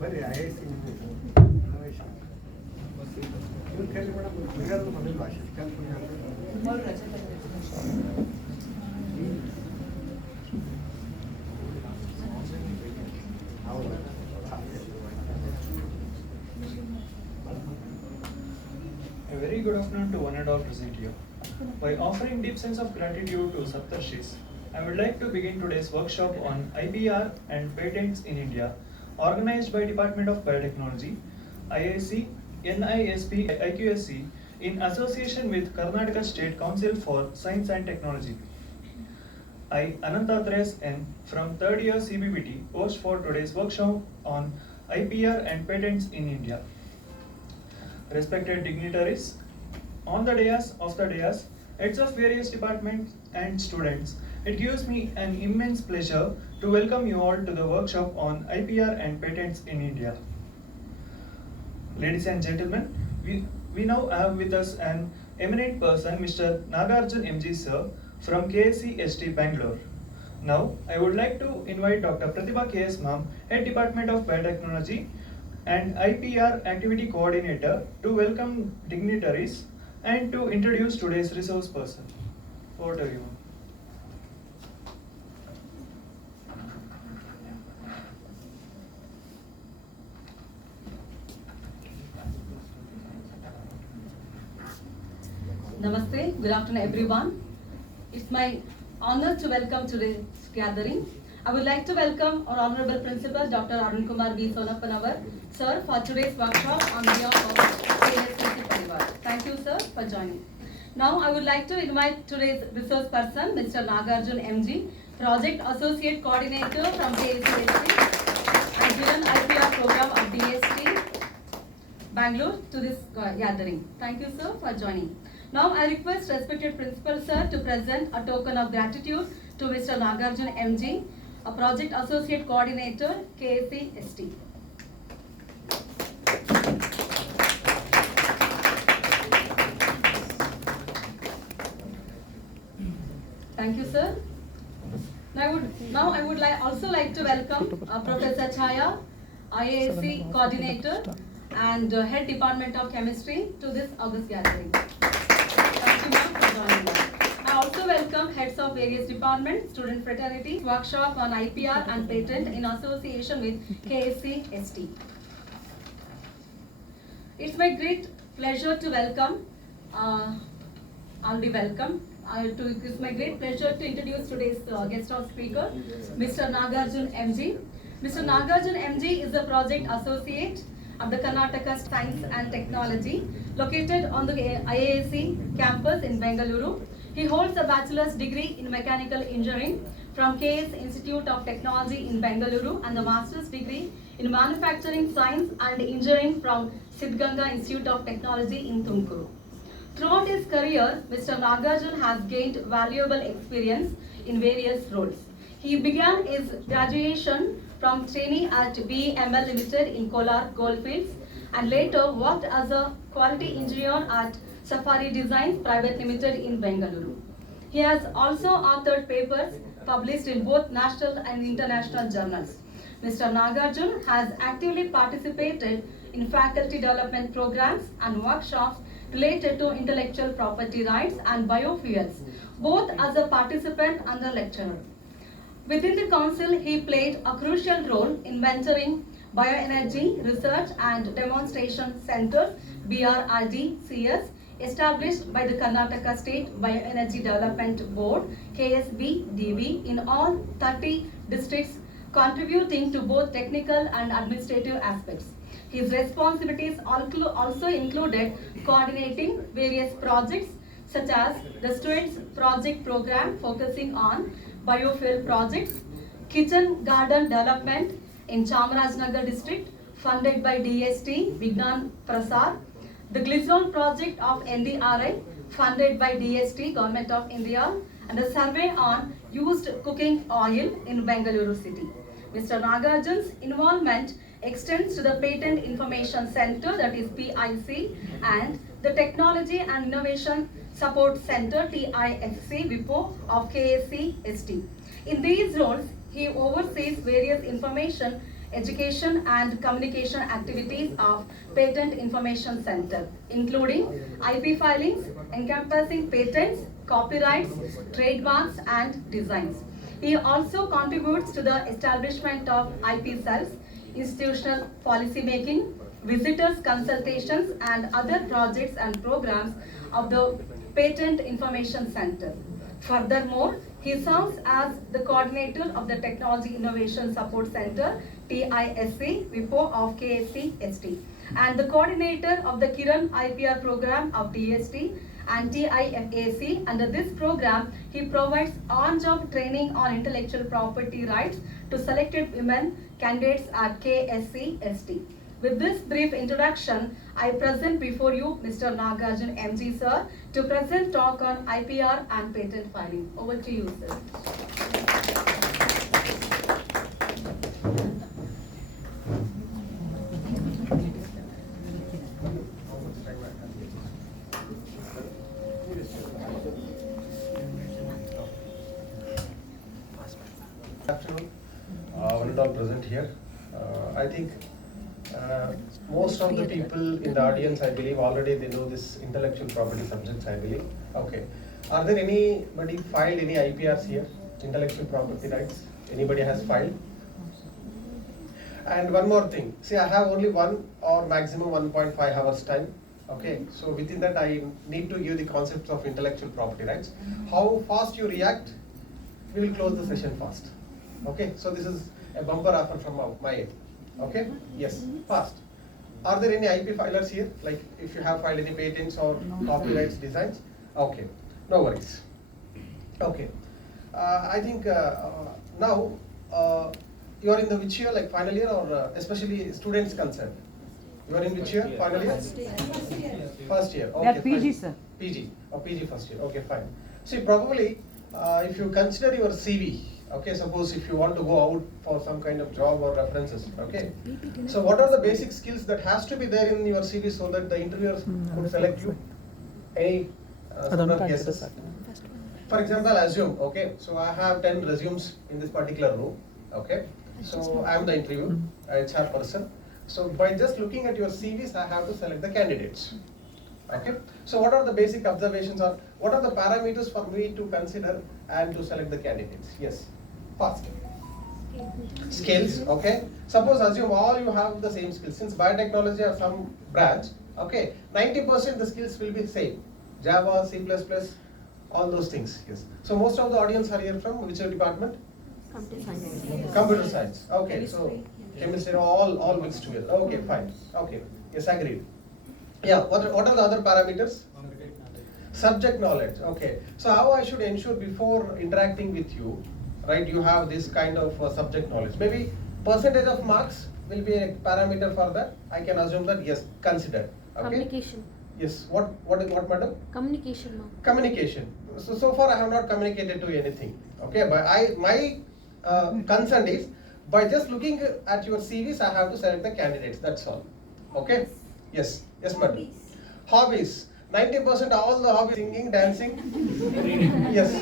ಬರ್ರಿ IIC innovation. ಇವ್ರ ಕೈಲಿ ಮೇಡಮ್ ಗುಜರಾತ್ ಬಂದಿಲ್ವಾ Shashikant A very good afternoon to one and all present here. By offering deep sense of gratitude to Saptarshis, I would like to begin today's workshop on IPR and patents in India, organized by Department of Biotechnology, IIC, NISP, IQSC, in association with Karnataka State Council for Science and Technology. I, Anantatres N, from 3rd year CBBT, host for today's workshop on IPR and patents in India. Respected dignitaries, on the dais, heads of various departments and students, it gives me an immense pleasure to welcome you all to the workshop on IPR and patents in India. Ladies and gentlemen, we now have with us an eminent person, Mr. Nagarjun MG sir, from KSC ST Bangalore. Now, I would like to invite Dr. Pratibha KS ma'am, Head Department of Biotechnology and IPR Activity Coordinator, to welcome dignitaries and to introduce today's resource person. Over to you. Namaste, good afternoon everyone. It's my honor to welcome today's gathering. I would like to welcome our Honorable Principal Dr. Arun Kumar V. Sonapanavar, sir, for today's workshop on behalf of KSCC Parivar. Thank you, sir, for joining. Now, I would like to invite today's resource person, Mr. Nagarjun MG, Project Associate Coordinator from KSCC and Villain IPR Program of DST, Bangalore, to this gathering. Thank you, sir, for joining. Now, I request respected Principal, sir, to present a token of gratitude to Mr. Nagarjun MG, a Project Associate Coordinator, KSC ST. Thank you, sir. Now I would also like to welcome Professor Chaya, IASC Coordinator and Head Department of Chemistry, to this August gathering. Thank you, ma'am, for joining us. I also welcome heads of various departments, student fraternity, workshop on IPR and patent in association with KSC ST. It's my great pleasure to welcome, it's my great pleasure to introduce today's guest house speaker, Mr. Nagarjun MG. Mr. Nagarjun MG is a project associate at the Karnataka Science and Technology, located on the IISc campus in Bengaluru. He holds a bachelor's degree in mechanical engineering from KS Institute of Technology in Bengaluru and a master's degree in manufacturing science and engineering from Siddhganga Institute of Technology in Tumkuru. Throughout his career, Mr. Nagarjun has gained valuable experience in various roles. He began his graduation from training at BML Limited in Kolar Goldfields and later worked as a quality engineer at Safari Designs Private Limited in Bengaluru. He has also authored papers published in both national and international journals. Mr. Nagarjun has actively participated in faculty development programs and workshops related to intellectual property rights and biofuels, both as a participant and a lecturer. Within the council, he played a crucial role in mentoring bioenergy research and demonstration centers, BRRDCS, established by the Karnataka State Bioenergy Development Board, KSBDB, in all 30 districts, contributing to both technical and administrative aspects. His responsibilities also included coordinating various projects such as the Students Project Program focusing on biofuel projects, kitchen garden development in Chamarajanagar district funded by DST Vignan Prasad, the Glycerol project of NDRI funded by DST Government of India, and a survey on used cooking oil in Bengaluru city. Mr. Nagarjun's involvement extends to the Patent Information Center, that is PIC, and the Technology and Innovation Support Center, TIFC, WIPO of KSC ST. In these roles, he oversees various information education and communication activities of Patent Information Center, including IP filings encompassing patents, copyrights, trademarks, and designs. He also contributes to the establishment of IP cells, institutional policy making, visitors consultations, and other projects and programs of the Patent Information Center. Furthermore, he serves as the coordinator of the Technology Innovation Support Center, TISC, WIPO of KSC-ST, and the coordinator of the Kiran IPR program of DST and TIFAC. Under this program, he provides on-job training on intellectual property rights to selected women candidates at KSC-ST. With this brief introduction, I present before you Mr. Nagarjun MG sir to present talk on IPR and patent filing. Over to you, sir. Good afternoon, one and all present here. I think most of the people in the audience, I believe, already they know this intellectual property subjects, I believe. Okay. Are there anybody filed any IPRs here? Intellectual property rights? Anybody has filed? And one more thing. See, I have only 1 or maximum 1.5 hours time. Okay. So within that, I need to give the concepts of intellectual property rights. How fast you react, we will close the session fast. Okay. So this is a bumper offer from my end. Okay? Yes, fast. Are there any IP filers here? Like if you have filed any patents or copyrights designs? Okay, no worries. Okay, I think now you are in the which year, like final year or especially students concerned? You are in which year? Final year? First year. Okay, That PG, fine. sir. PG or PG first year. Okay, fine. See, probably if you consider your CV, okay, suppose if you want to go out for some kind of job or references, okay. So what are the basic skills that has to be there in your CV so that the interviewers could select you? Any sort of guesses? For example, assume, okay, so I have 10 resumes in this particular room, okay. So I am the interview, HR person. So by just looking at your CVs, I have to select the candidates. Okay. So what are the basic observations or what are the parameters for me to consider and to select the candidates? Yes. Fast. Skills, okay. Suppose assume all you have the same skills. Since biotechnology or some branch, okay, 90% the skills will be same. Java, C++, all those things. Yes. So most of the audience are here from which department? Computer science. Computer science. Okay. So chemistry, all mixed together. Okay, fine. Okay. Yes, agreed. Yeah. What are the other parameters? Subject knowledge. Okay. So how I should ensure before interacting with you, right? You have this kind of subject knowledge. Maybe percentage of marks will be a parameter for that. I can assume that yes, consider. Okay. Communication. Yes. What, madam? Communication, ma'am. Communication. So far I have not communicated to anything. Okay. But my concern is by just looking at your CVs, I have to select the candidates. That's all. Okay. Yes. Yes, madam. Hobbies. 90% all the hobbies, singing, dancing. Yes.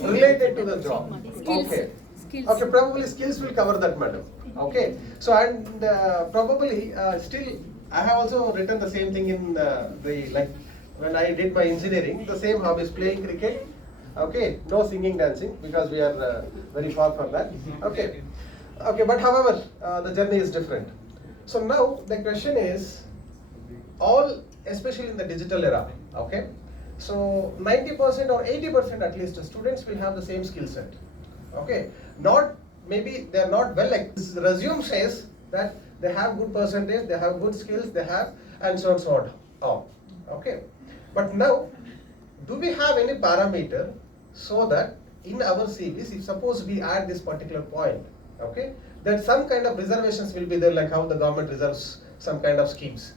Related to the job. Okay. Okay, probably skills will cover that, madam. Okay. So and probably still I have also written the same thing in the like when I did my engineering, the same hobbies, playing cricket. Okay, no singing, dancing because we are very far from that. Okay. Okay, but however, the journey is different. So now the question is, all, especially in the digital era, okay, so 90% or 80% at least students will have the same skill set, okay, not, maybe they are not well, like this resume says that they have good percentage, they have good skills, they have, and so on, so on, okay, but now, do we have any parameter so that in our CVs, if suppose we add this particular point, okay, that some kind of reservations will be there, like how the government reserves some kind of schemes.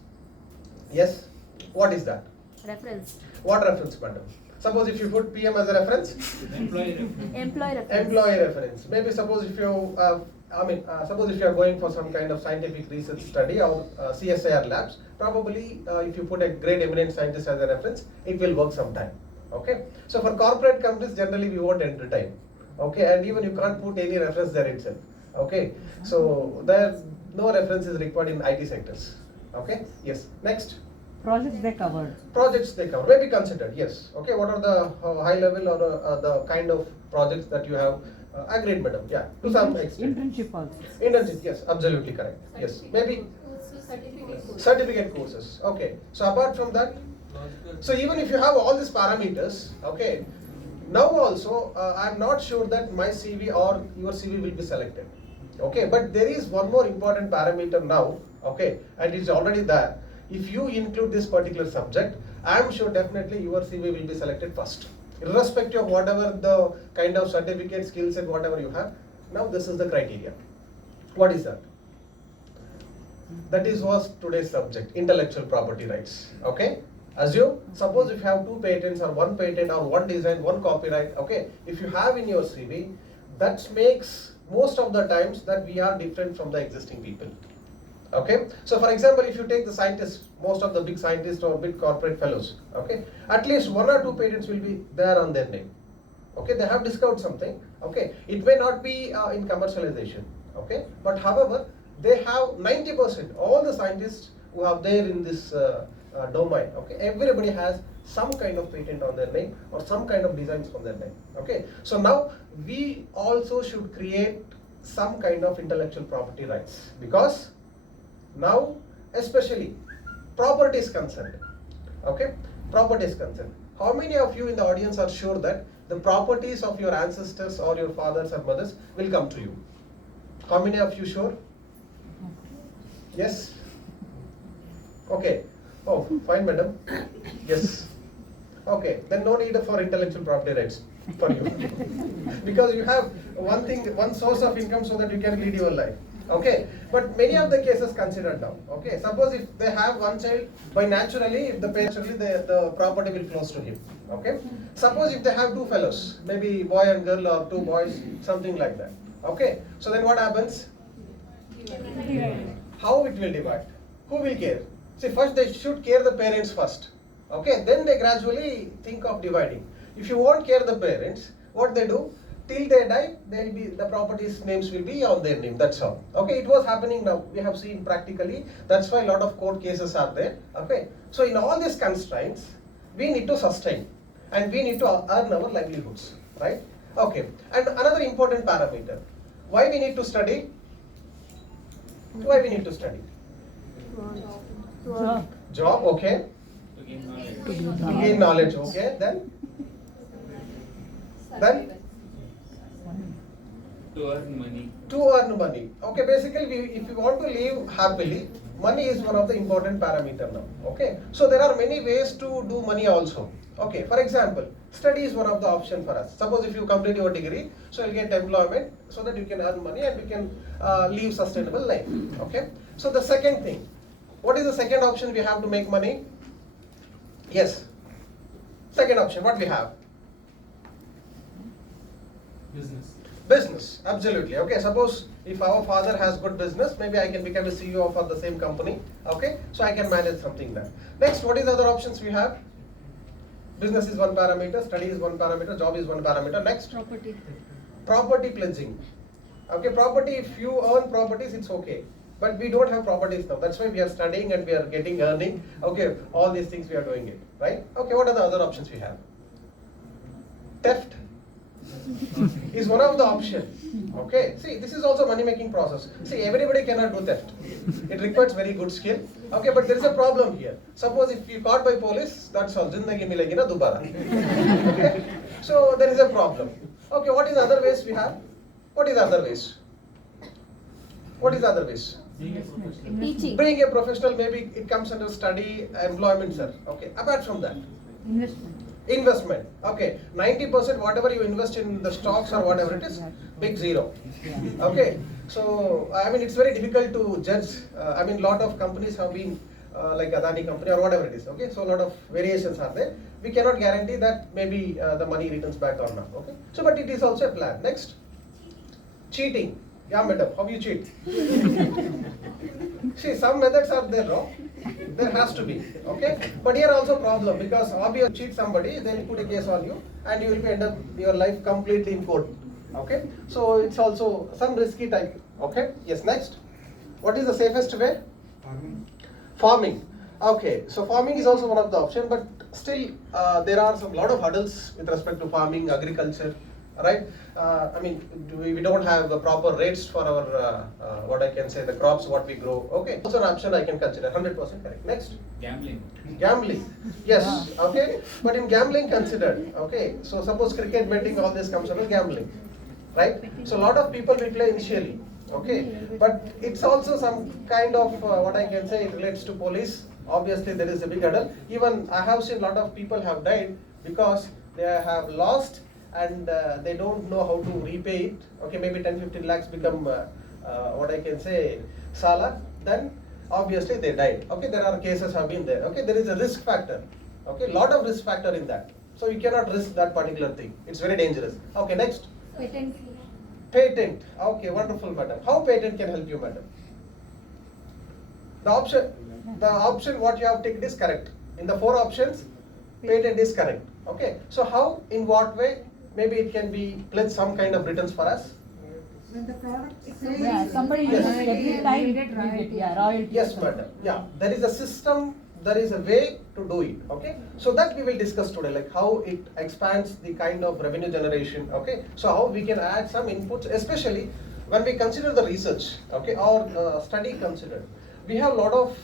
Yes? What is that? Reference. What reference, madam? Suppose if you put PM as a reference? Employee reference. Employee reference. Maybe suppose if you, suppose if you are going for some kind of scientific research study or CSIR labs, probably if you put a great eminent scientist as a reference, it will work sometime. Okay? So for corporate companies, generally we won't entertain. Okay? And even you can't put any reference there itself. Okay, so there no reference is required in IT sectors. Okay, yes. Next, Projects they covered. projects they cover may be considered. Yes. Okay, what are the high level or the kind of projects that you have agreed, madam? Yeah, to some extent. Internship also. Internship, yes, absolutely correct. Yes, maybe Certificate course. certificate courses. Okay, so apart from that, so even if you have all these parameters, okay, now also I'm not sure that my CV or your CV will be selected. Okay, but there is one more important parameter now, okay, and it's already there. If you include this particular subject, I'm sure definitely your CV will be selected first, irrespective of whatever the kind of certificate, skills, and whatever you have. Now this is the criteria. What is that? That is was today's subject, intellectual property rights. Okay, assume, suppose if you have 2 patents or 1 patent or 1 design, 1 copyright. Okay, if you have in your CV, that makes most of the times that we are different from the existing people. Okay, so for example, if you take the scientists, most of the big scientists or big corporate fellows, okay, at least 1 or 2 patents will be there on their name. Okay, they have discovered something. Okay, it may not be in commercialization. Okay, but however, they have 90%. All the scientists who are there in this domain. Okay, everybody has some kind of patent on their name or some kind of designs on their name. Okay, so now we also should create some kind of intellectual property rights, because now especially property is concerned. Okay, property is concerned. How many of you in the audience are sure that the properties of your ancestors or your fathers or mothers will come to you? How many of you sure? Yes? Okay. Oh, fine, madam. Yes. Okay, then no need for intellectual property rights for you. Because you have one thing, one source of income so that you can lead your life. Okay, but many of the cases considered now. Okay, suppose if they have 1 child, by naturally, if the the property will close to him. Okay, suppose if they have 2 fellows, maybe boy and girl or 2 boys, something like that. Okay, so then what happens? How it will divide? Who will care? See, first they should care the parents first. Okay, then they gradually think of dividing. If you won't care the parents, what they do? Till they die, they'll be, the properties names will be on their name. That's all. Okay, it was happening now. We have seen practically. That's why a lot of court cases are there. Okay, so in all these constraints, we need to sustain and we need to earn our livelihoods, right? Okay, and another important parameter. Why we need to study? Why we need to study? Job. Job, okay. To gain knowledge, okay. Then to earn money. To earn money. Okay, basically, if you want to live happily, money is one of the important parameter now. Okay, so there are many ways to do money also. Okay, for example, study is one of the option for us. Suppose if you complete your degree, so you'll get employment so that you can earn money and you can live sustainable life. Okay, so the second thing, what is the second option we have to make money? Yes, second option, what we have? Business. Business, absolutely. Okay, suppose if our father has good business, maybe I can become a CEO of the same company. Okay, so I can manage something there. Next, what is the other options we have? Business is one parameter, study is one parameter, job is one parameter. Next, Property. property pledging. Okay, property, if you earn properties, it's okay. But we don't have properties now. That's why we are studying and we are getting earning. Okay, all these things we are doing it, right? Okay, what are the other options we have? Theft is one of the options. Okay, see, this is also money making process. See, everybody cannot do theft. It requires very good skill. Okay, but there is a problem here. Suppose if you caught by police, that's all. Zindagi milegi na dobara. Okay, so there is a problem. Okay, what is the other ways we have? What is the other ways? What is the other ways? Teaching. Being a professional, maybe it comes under study, employment, sir. Okay, apart from that. Investment. Investment. Okay, 90% whatever you invest in the stocks or whatever it is, big zero. Okay, so I mean it's very difficult to judge. I mean lot of companies have been like Adani company or whatever it is. Okay, so a lot of variations are there. We cannot guarantee that maybe the money returns back or not. Okay, so but it is also a plan. Next, cheating. Yeah, madam, how you cheat? See, some methods are there, no? There has to be, okay? But here also problem, because obviously you cheat somebody, then you put a case on you, and you will be end up your life completely in court. Okay, so it's also some risky type. Okay, yes, next. What is the safest way? Farming. Okay, so farming is also one of the options, but still there are some lot of hurdles with respect to farming, agriculture, right? I mean, we don't have proper rates for our what I can say the crops what we grow. Okay, also an option I can consider. 100% correct. Next. Gambling. Gambling, yes, okay, but in gambling considered, okay, so suppose cricket betting, all this comes under gambling, right? So a lot of people will play initially, okay, but it's also some kind of what I can say, it relates to police. Obviously there is a big hurdle. Even I have seen a lot of people have died because they have lost and they don't know how to repay it. Okay, maybe 10-15 lakhs become what I can say sala, then obviously they died. Okay, there are cases have been there. Okay, there is a risk factor. Okay, lot of risk factor in that. So you cannot risk that particular thing. It's very dangerous. Okay, next. Patent. Patent. Okay, wonderful, madam. How patent can help you, madam? The option what you have taken is correct. In the 4 options, patent is correct. Okay, so how, in what way, maybe it can be pledge some kind of returns for us? When the product Yeah, somebody Yes. uses every time we get, yeah, royalty. Yes, madam. Yeah, there is a system, there is a way to do it. Okay, so that we will discuss today, like how it expands the kind of revenue generation. Okay, so how we can add some inputs, especially when we consider the research. Okay, or study considered. We have a lot of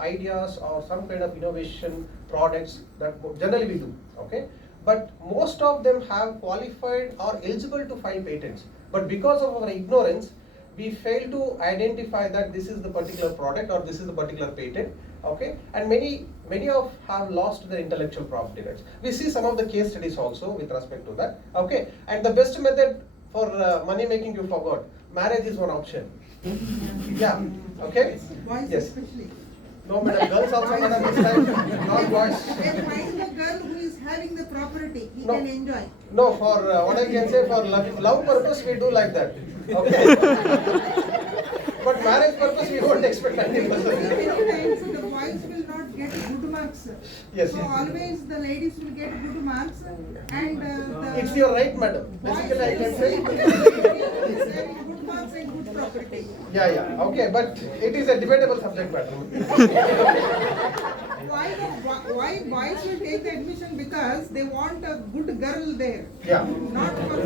ideas or some kind of innovation products that generally we do. Okay, but most of them have qualified or eligible to file patents. But because of our ignorance, we fail to identify that this is the particular product or this is the particular patent. Okay, and many of have lost their intellectual property rights. We see some of the case studies also with respect to that. Okay, and the best method for money making, you forgot. Marriage is one option. Yeah. Okay. boys Yes. especially. No, madam. Girls also, madam, this time. Not boys. Then find the girl who is having the property, he No. can enjoy. No, for what I can say, for love purpose, we do like that. Okay. But marriage purpose, we don't expect 90%. Many times the boys will not get good marks. Yes. So always the ladies will get good marks and the. It's your right, madam. boys Basically, I can will say. having good marks and good property. Yeah, yeah. Okay, but it is a debatable subject matter. Why boys will take the admission? Because they want a good girl there, Yeah. not for.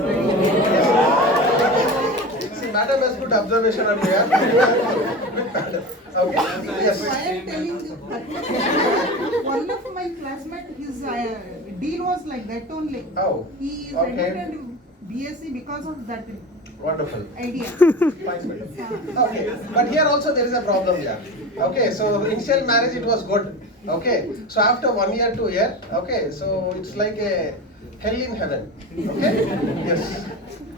See, madam has good observation on here. Okay. Yes. Why I am telling you, one of my classmates, his deal was like that only. Oh, He is okay. admitted BSc because of that Wonderful. idea. Fine, madam. Okay, but here also there is a problem here. Okay, so initial marriage it was good. Okay, so after 1 year, 2 year, okay, so it's like a hell in heaven. Okay, yes,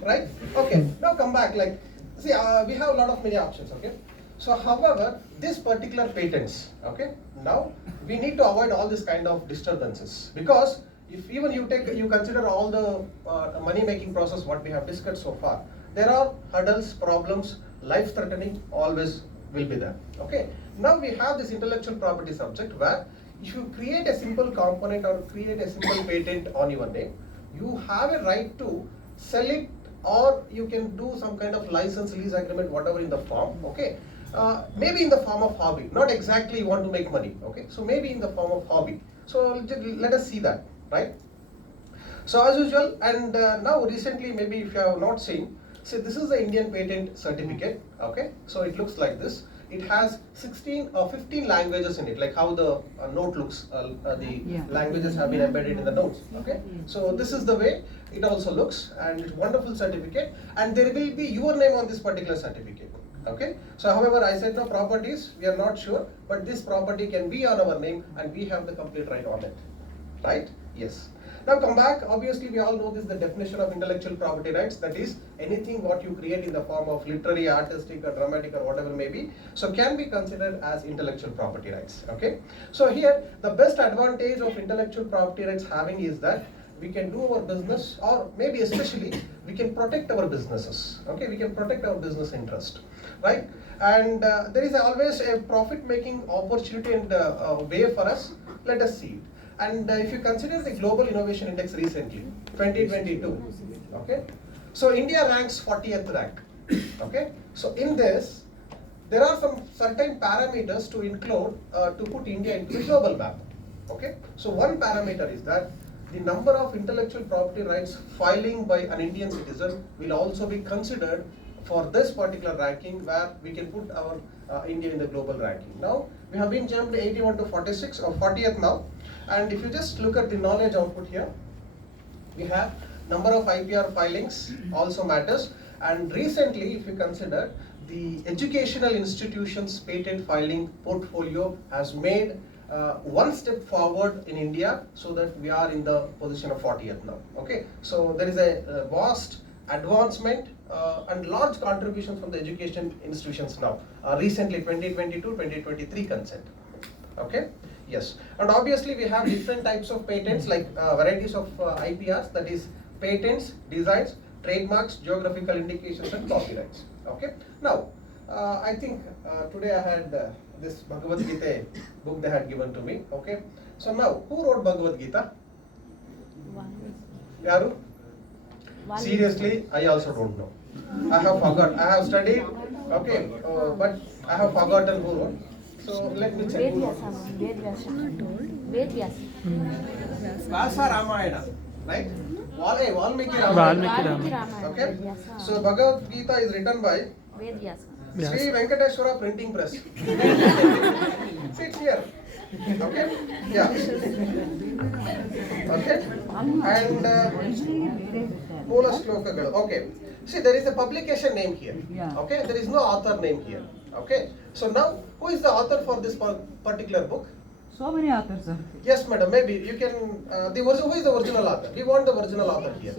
right? Okay, now come back. Like, see, we have a lot of many options. Okay, so however, this particular patents. Okay, now we need to avoid all this kind of disturbances because if even you consider all the money making process what we have discussed so far, there are hurdles, problems, life threatening always will be there. Okay, now we have this intellectual property subject where if you create a simple component or create a simple patent on your name, you have a right to sell it or you can do some kind of license, lease agreement, whatever in the form. Okay, maybe in the form of hobby, not exactly you want to make money. Okay, so maybe in the form of hobby. So let us see that, right? So as usual, and now recently, maybe if you have not seen, see, this is the Indian patent certificate. Okay, so it looks like this. It has 16 or 15 languages in it, like how the note looks. The languages have been embedded in the notes. Okay, so this is the way it also looks, and it's wonderful certificate. And there will be your name on this particular certificate. Okay, so however, I said no properties. We are not sure, but this property can be on our name, and we have the complete right on it. Right? Yes. Now come back, obviously we all know this, the definition of intellectual property rights, that is anything what you create in the form of literary, artistic or dramatic or whatever may be, so can be considered as intellectual property rights. Okay, so here the best advantage of intellectual property rights having is that we can do our business, or maybe especially we can protect our businesses. Okay, we can protect our business interest, right? And there is always a profit making opportunity and way for us. Let us see it. And if you consider the Global Innovation Index recently, 2022, okay, So India ranks 40th rank. Okay. So in this, there are some certain parameters to include to put India into the global map. Okay. So one parameter is that the number of intellectual property rights filing by an Indian citizen will also be considered for this particular ranking, where we can put our India in the global ranking. Now we have been jumped 81 to 46 or 40th now, and if you just look at the knowledge output here, we have number of IPR filings also matters, and recently if you consider the educational institutions patent filing portfolio has made one step forward in India, so that we are in the position of 40th now. Okay, so there is a vast advancement and large contribution from the education institutions now. Recently 2022-2023 consent. Okay. Yes, and obviously we have different types of patents, like varieties of IPRs, that is patents, designs, trademarks, geographical indications and copyrights. Okay. Now, I think today I had this Bhagavad Gita book they had given to me. Okay. So now, who wrote Bhagavad Gita? Yaru? Seriously, I also don't know. I have forgot. I have studied, okay, but I have forgotten who wrote. So let me check. Ved Vyasa. Vyasa Ramayana, right? Valmiki Valmiki Ramayana. Okay. So Bhagavad Gita is written by Ved Vyasa. Sri Venkateshwara Printing Press. Sit here. Okay. Yeah. Okay. And Mula Shlokagal. Okay. See, there is a publication name here. Yeah. Okay. There is no author name here. Okay. So now, who is the author for this particular book? So many authors are. Yes, madam. Maybe you can. Who is the original author? We want the original author here.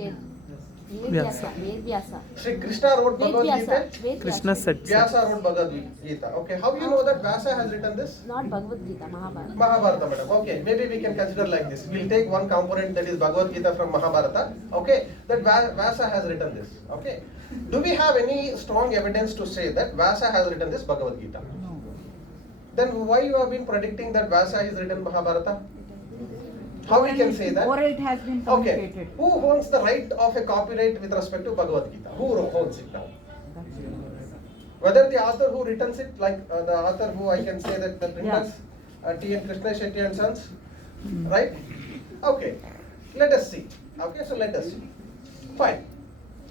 Ved Vyasa. Ved Vyasa. Sri Krishna wrote Ved Bhagavad Gita. Vyasa. Ved Krishna Vyasa. said. Vyasa wrote Bhagavad Gita. Okay. How you know that Vyasa has written this? Not Bhagavad Gita, Mahabharata. Mahabharata, madam. Okay, maybe we can consider like this. We'll take one component, that is Bhagavad Gita from Mahabharata. Okay, that Vyasa has written this. Okay. Do we have any strong evidence to say that Vyasa has written this Bhagavad Gita? No. Then why you have been predicting that Vyasa has written Mahabharata? How we can say that? Or it has been Okay. communicated. Who owns the right of a copyright with respect to Bhagavad Gita? Who owns it now? Whether the author who writes it, like the author who I can say that the printers, T.N. Krishna Shetty and Sons, right? Okay, let us see. Okay, so let us see. Fine.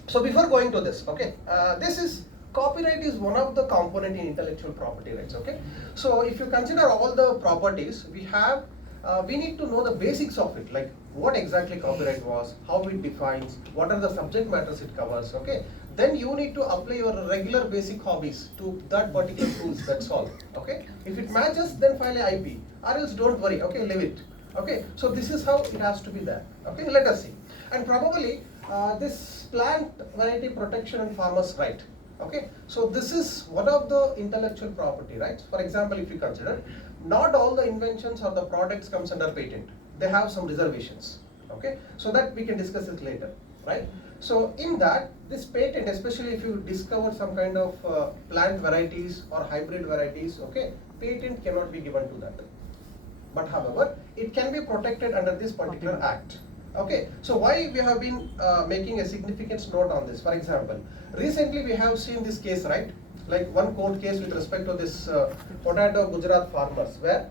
So before going to this, okay, this is copyright is one of the component in intellectual property rights. Okay, so if you consider all the properties we have, we need to know the basics of it, like what exactly copyright was, how it defines, what are the subject matters it covers. Okay, then you need to apply your regular basic hobbies to that particular tools. That's all. Okay, if it matches, then file a IP, or else don't worry. Okay, leave it. Okay, so this is how it has to be there. Okay, let us see. And probably this plant variety protection and farmers right. Okay, so this is one of the intellectual property rights. For example, if you consider, not all the inventions or the products comes under patent. They have some reservations. Okay, so that we can discuss it later, right? So in that, this patent, especially if you discover some kind of plant varieties or hybrid varieties, okay, patent cannot be given to that. But however, it can be protected under this particular act. Okay, so why we have been making a significant note on this? For example, recently we have seen this case, right? Like one court case with respect to this potato Gujarat farmers, where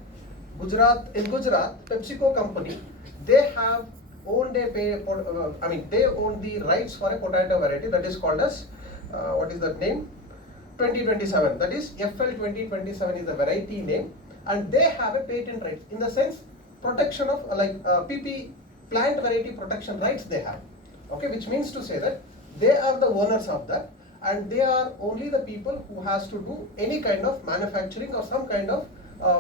in Gujarat, PepsiCo company, they have owned they own the rights for a potato variety that is called as, what is that name? 2027, that is FL 2027 is the variety name, and they have a patent right, in the sense protection of PP, plant variety protection rights they have. Okay, which means to say that they are the owners of that, and they are only the people who has to do any kind of manufacturing or some kind of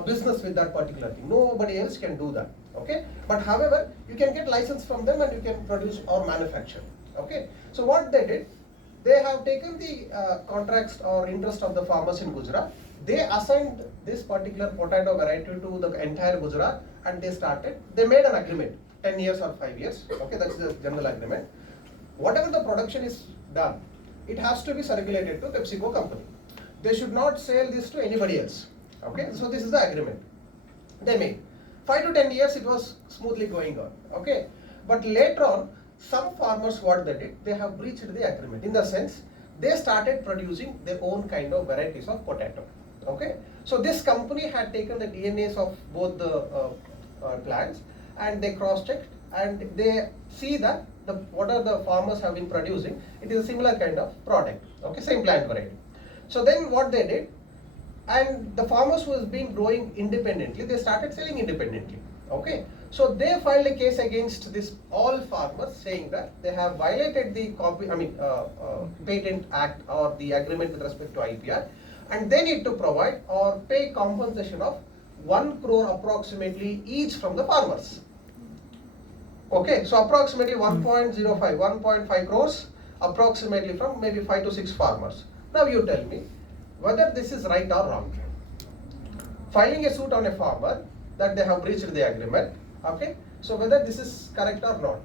business with that particular thing. Nobody else can do that. Okay, but however, you can get license from them and you can produce or manufacture. Okay, so what they did, they have taken the contracts or interest of the farmers in Gujarat. They assigned this particular potato variety to the entire Gujarat, and they made an agreement, 10 years or 5 years. Okay, that's the general agreement. Whatever the production is done, it has to be circulated to PepsiCo company. They should not sell this to anybody else. Okay, so this is the agreement they made. 5 to 10 years it was smoothly going on. Okay, but later on, some farmers, what they did, they have breached the agreement. In the sense, they started producing their own kind of varieties of potato. Okay, so this company had taken the DNAs of both the plants, and they cross-checked, and they see that what are the farmers have been producing, it is a similar kind of product. Okay, same plant variety. So then what they did, and the farmers who has been growing independently, they started selling independently. Okay, so they filed a case against this all farmers, saying that they have violated the Patent Act or the agreement with respect to IPR, and they need to provide or pay compensation of 1 crore approximately each from the farmers. Okay, so approximately 1.05, 1.5 crores approximately from maybe 5 to 6 farmers. Now you tell me whether this is right or wrong. Filing a suit on a farmer that they have breached the agreement. Okay, so whether this is correct or not.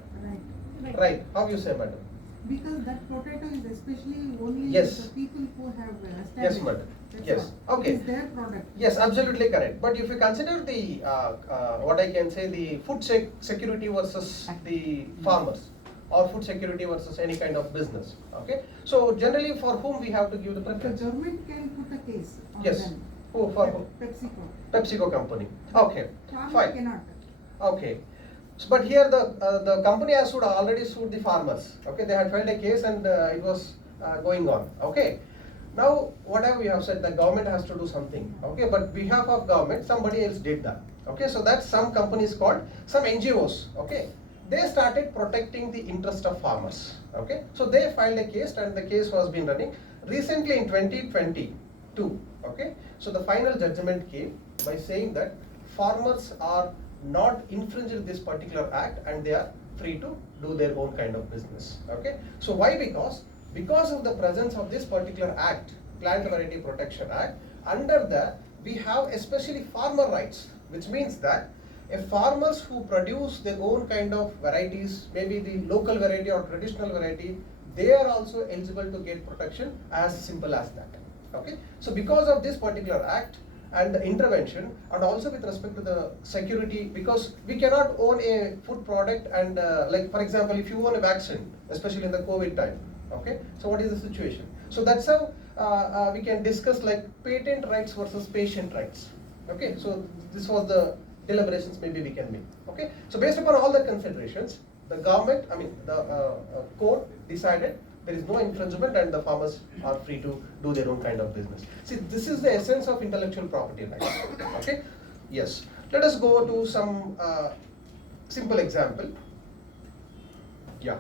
Right. How you say, madam? Because that potato is especially only Yes. the people who have established. Yes, madam. That's Yes. all. Okay. It is their product. Yes, absolutely correct. But if you consider the what I can say, the food security versus the farmers, or food security versus any kind of business. Okay, so generally for whom we have to give the The preference? government can put a case on Yes. them. Who for who? PepsiCo. PepsiCo company. Okay, Farmer fine. cannot. Okay. So, but here the company has already sued the farmers. Okay, they had filed a case, and it was going on. Okay. Now, whatever we have said, the government has to do something. Okay, but behalf of government, somebody else did that. Okay, so that's some companies called some NGOs. Okay, they started protecting the interest of farmers. Okay, so they filed a case, and the case was been running recently in 2022. Okay, so the final judgment came by saying that farmers are not infringing this particular act, and they are free to do their own kind of business. Okay, so why? Because of the presence of this particular act, Plant Variety Protection Act, under that we have especially farmer rights, which means that a farmers who produce their own kind of varieties, maybe the local variety or traditional variety, they are also eligible to get protection, as simple as that. Okay, so because of this particular act and the intervention, and also with respect to the security, because we cannot own a food product and like for example, if you own a vaccine, especially in the COVID time. Okay, so what is the situation? So that's how we can discuss like patent rights versus patient rights. Okay, so this was the deliberations maybe we can make. Okay, so based upon all the considerations, the government, the court decided there is no infringement and the farmers are free to do their own kind of business. See, this is the essence of intellectual property rights. Okay, yes. Let us go to some simple example. Yeah.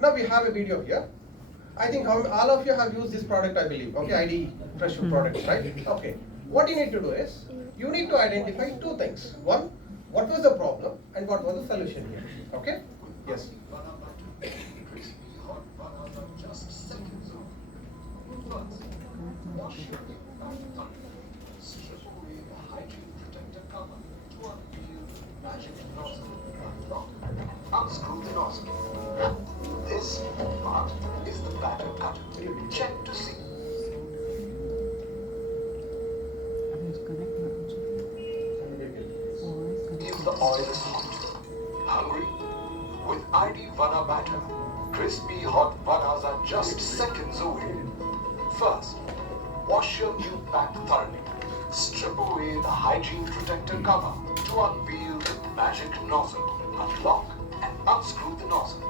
Now we have a video here. I think all of you have used this product, I believe. Okay, ID Fresh Food products, right? Okay. What you need to do is, you need to identify two things. One, what was the problem and what was the solution here? Okay? Yes. Unscrew the nozzle. This part is the batter cutter. Check to see. If the oil is hot. Hungry? With ID Vana batter, crispy hot vanas are just seconds away. First, wash your new pack thoroughly. Strip away the hygiene protector cover to unveil the magic nozzle. Unlock and unscrew the nozzle.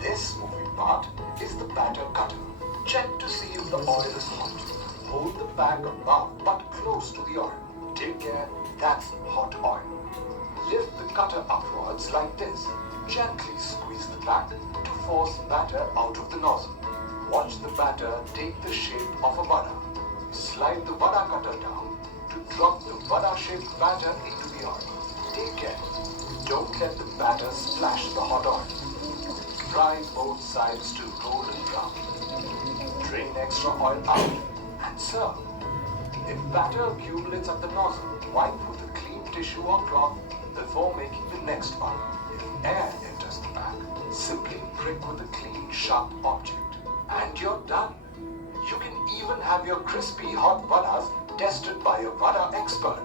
This moving part is the batter cutter. Check to see if the oil is hot. Hold the pack above but close to the oil. Take care, that's hot oil. Lift the cutter upwards like this. Gently squeeze the pack to force batter out of the nozzle. Watch the batter take the shape of a vada. Slide the vada cutter down to drop the vada-shaped batter into the oil. Take care. Don't let the batter splash the hot oil. Fry both sides to golden brown. Drain extra oil out and serve. If batter accumulates at the nozzle, wipe with a clean tissue or cloth before making the next one. If air enters the pack, simply prick with a clean, sharp object. And you're done. You can even have your crispy hot vadas tested by a vada expert.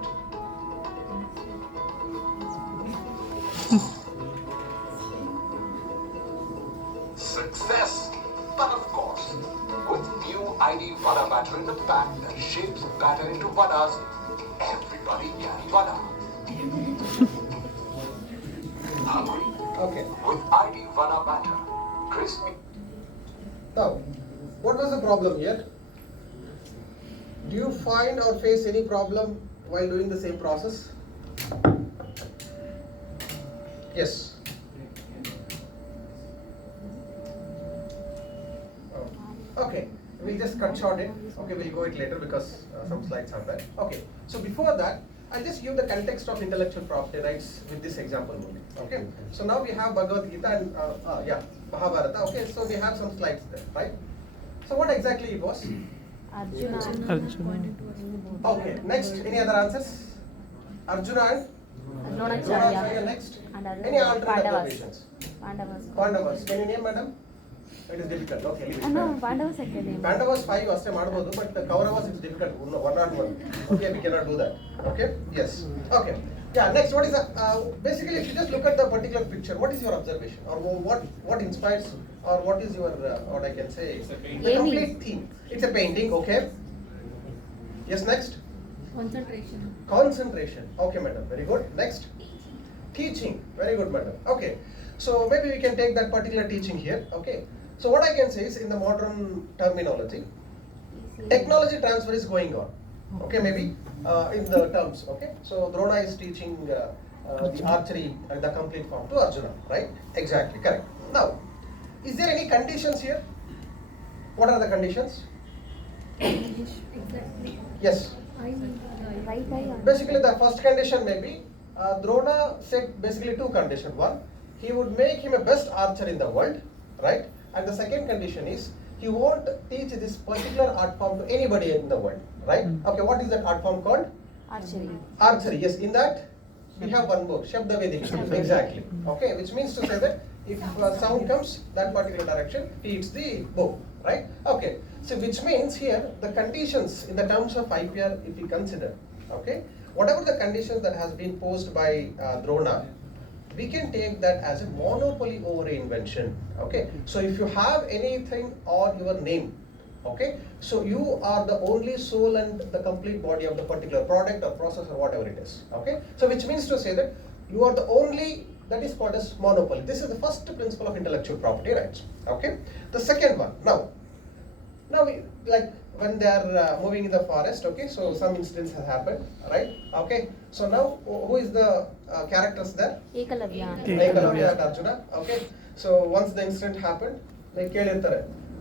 matter in the pack that shapes batter into vadas. Everybody can vada. Hungry? Okay. With ID Vana batter. Crispy. Now, what was the problem here? Do you find or face any problem while doing the same process? Yes. Okay, we'll just cut short it. Okay, we'll go it later because some slides are there. Okay, so before that, I'll just give the context of intellectual property rights with this example movie. Okay, so now we have Bhagavad Gita and Mahabharata. Okay, so we have some slides there, right? So what exactly it was? Arjuna. Okay, next, any other answers? Arjuna and Dronacharya Dronacharya. next. And other Any alternate Pandavas. observations? Pandavas. Pandavas. Can you name, madam? It is difficult. Okay, leave it. No, Pandavas second. Pandavas 5 ಅಷ್ಟೇ ಮಾಡಬಹುದು, but the Kauravas it's difficult. One on one. Okay, we cannot do that. Okay. Yes. Okay. Yeah. Next, what is basically if you just look at the particular picture, what is your observation, or what inspires, or what is your what I can say? It's a painting. The complete theme. It's a painting. Okay. Yes. Next. Concentration. Concentration. Okay, madam. Very good. Next. Teaching. Very good, madam. Okay. So maybe we can take that particular teaching here. Okay. So what I can say is, in the modern terminology, technology transfer is going on. Okay, maybe in the terms. Okay. So Drona is teaching the archery, the complete form to Arjuna, right? Exactly. Correct. Now, is there any conditions here? What are the conditions? Exactly. Yes. Right eye. Basically, the first condition may be Drona set basically two conditions. One, he would make him a best archer in the world, right? And the second condition is he won't teach this particular art form to anybody in the world, right? Okay, what is that art form called? Archery. Archery. Yes, in that we have one more, Shabda Vedic. Exactly. Okay, which means to say that if sound comes that particular direction, he hits the bow, right? Okay. So which means here the conditions in the terms of IPR, if we consider, okay, whatever the conditions that has been posed by Drona, we can take that as a monopoly over a invention. Okay, so if you have anything or your name, okay, so you are the only soul and the complete body of the particular product or process or whatever it is. Okay, so which means to say that you are the only, that is called as monopoly. This is the first principle of intellectual property rights. Okay, the second one, now we, like when they are moving in the forest, okay, so some incidents have happened, right? Okay, so now who is the characters there? Ekalavya. Ekalavya and Arjuna. Okay, so once the incident happened, like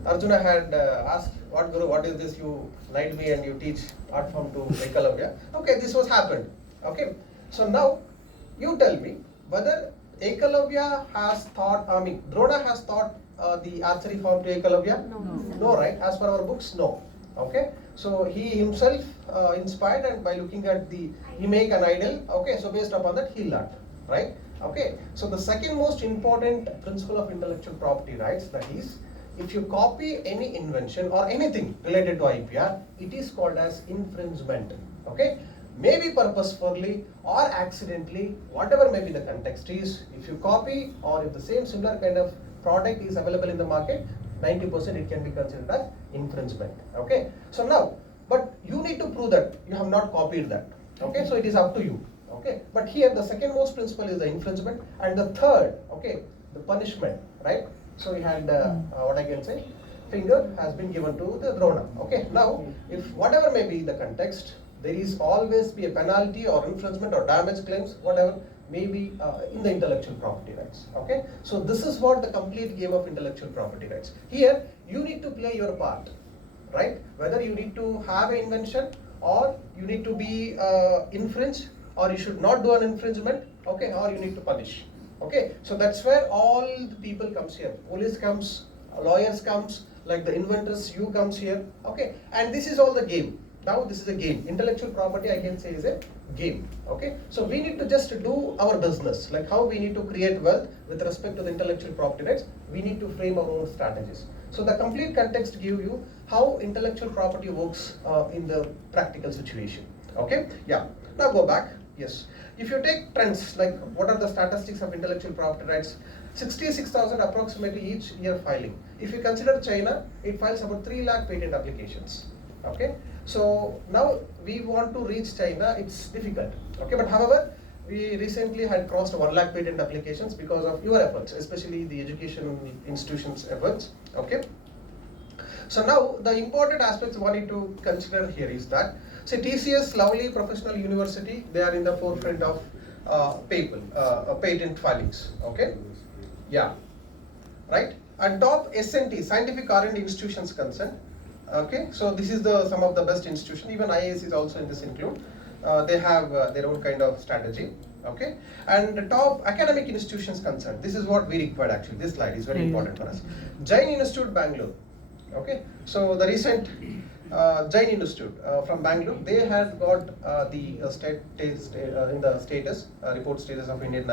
Arjuna had asked, "What Guru? What is this? You lied me and you teach art form to Ekalavya." Okay, this was happened. Okay, so now you tell me whether Ekalavya has taught. I mean, Drona has taught the archery form to Ekalavya. No, right? As per our books, no. Okay, so he himself inspired, and by looking at he make an idol. Okay, so based upon that he learned, right? Okay, so the second most important principle of intellectual property rights, that is, if you copy any invention or anything related to IPR, it is called as infringement. Okay, maybe purposefully or accidentally, whatever may be the context is, if you copy or if the same similar kind of product is available in the market, 90% it can be considered as infringement. Okay, so now, but you need to prove that you have not copied that. Okay, so it is up to you. Okay, but here the second most principle is the infringement, and the third, okay, the punishment, right? So we had what I can say, finger has been given to the Drona. Okay, now if whatever may be the context, there is always be a penalty or infringement or damage claims, whatever may be in the intellectual property rights. Okay, so this is what the complete game of intellectual property rights. Here you need to play your part, right? Whether you need to have an invention or you need to be infringed, or you should not do an infringement, okay, or you need to punish. Okay, so that's where all the people comes here. Police comes, lawyers comes, like the inventors, you comes here. Okay, and this is all the game. Now this is a game. Intellectual property, I can say, is a game. Okay, so we need to just do our business, like how we need to create wealth with respect to the intellectual property rights. We need to frame our own strategies. So the complete context give you how intellectual property works in the practical situation. Okay, yeah. Now go back. Yes. If you take trends, like what are the statistics of intellectual property rights? 66,000 approximately each year filing. If you consider China, it files about 3 lakh patent applications. Okay, so now we want to reach China. It's difficult. Okay, but however, we recently had crossed 1 lakh patent applications because of your efforts, especially the education institutions' efforts. Okay. So now the important aspects we need to consider here is that, say, TCS, lovely professional university, they are in the forefront of patent filings. Okay, yeah, right. And top SNT, scientific R&D institutions concerned. Okay, so this is the some of the best institution. Even IIS is also in this include. They have their own kind of strategy. Okay, and the top academic institutions concerned. This is what we required actually. This slide is very important for us. Jain Institute, Bangalore. Okay, so the recent Jain Institute from Bangalore, they had got the in the status report status of Indian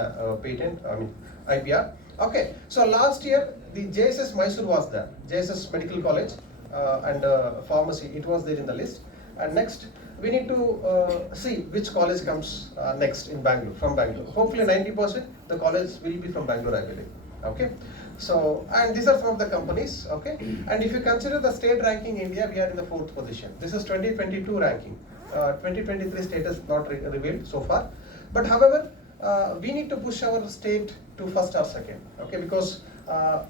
patent. I mean IPR. Okay, so last year the JSS Mysore was there. JSS Medical College and pharmacy. It was there in the list. And next, we need to see which college comes next in Bangalore, from Bangalore. Hopefully 90% the college will be from Bangalore, I believe. Okay, so, and these are some of the companies. Okay, and if you consider the state ranking India, we are in the 4th position. This is 2022 ranking. 2023 status not revealed so far. But however, we need to push our state to 1st or 2nd. Okay, because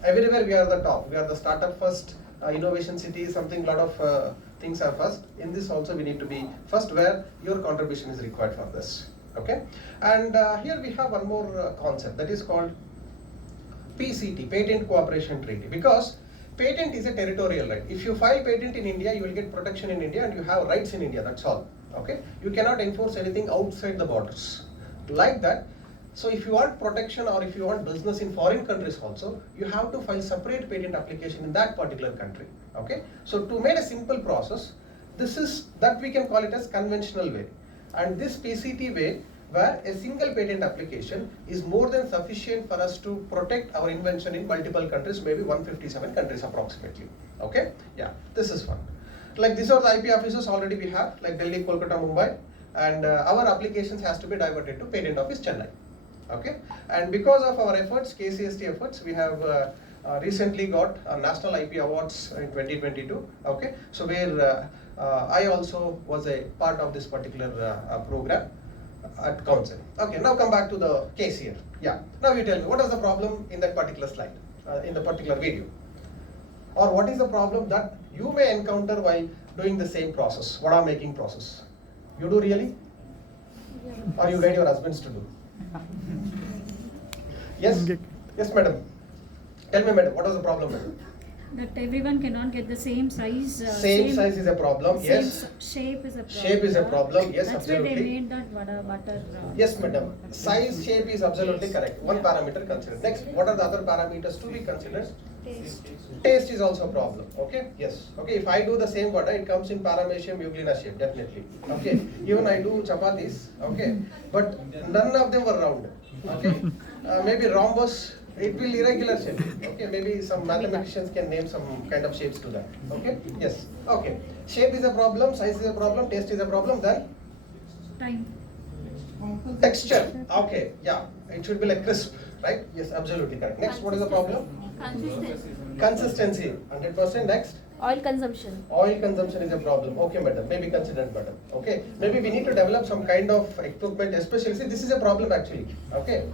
everywhere we are the top. We are the startup first, innovation city, something, lot of things are first. In this also we need to be first, where your contribution is required for this. Okay, and here we have one more concept, that is called PCT, Patent Cooperation Treaty, because patent is a territorial right. If you file patent in India, you will get protection in India and you have rights in India, that's all. Okay, you cannot enforce anything outside the borders. Like that, so if you want protection or if you want business in foreign countries also, you have to file separate patent application in that particular country. Okay, so to make a simple process, this is that we can call it as conventional way, and this PCT way, where a single patent application is more than sufficient for us to protect our invention in multiple countries, maybe 157 countries approximately. Okay, yeah, this is one. Like these are the IP offices already we have, like Delhi, Kolkata, Mumbai, and our applications has to be diverted to Patent Office Chennai. Okay, and because of our efforts, KCST efforts, we have recently got National IP Awards in 2022. Okay, so where I also was a part of this particular program at council. Okay, now come back to the case here. Yeah, now you tell me, what is the problem in that particular slide, in the particular video, or what is the problem that you may encounter while doing the same process, vada making process? You do really, or you get your husbands to do? Yes, yes, madam. Tell me, madam, what is the problem, madam? That everyone cannot get the same size. Same size is a problem. Yes. Shape is a problem. Shape is a problem. Yes, that's absolutely. That's why they made that vada butter. Yes, madam. Size, shape is absolutely correct. One parameter considered. Next, what are the other parameters to be considered? Taste. Taste is also a problem. Okay. Yes. Okay. If I do the same vada, it comes in paramecium euglena shape, definitely. Okay. Even I do chapatis. Okay. But none of them were round. Okay. Maybe rhombus. It will irregular shape. Okay, maybe some mathematicians can name some kind of shapes to that. Okay, yes. Okay, shape is a problem, size is a problem, taste is a problem. Then Time. texture. Okay, yeah, it should be like crisp, right? Yes, absolutely correct. Next, what is the problem? Consistency. 100%. Next. Oil consumption. Oil consumption is a problem. Okay, madam. Maybe considered, madam. Okay, maybe we need to develop some kind of equipment, especially. See, this is a problem actually. Okay.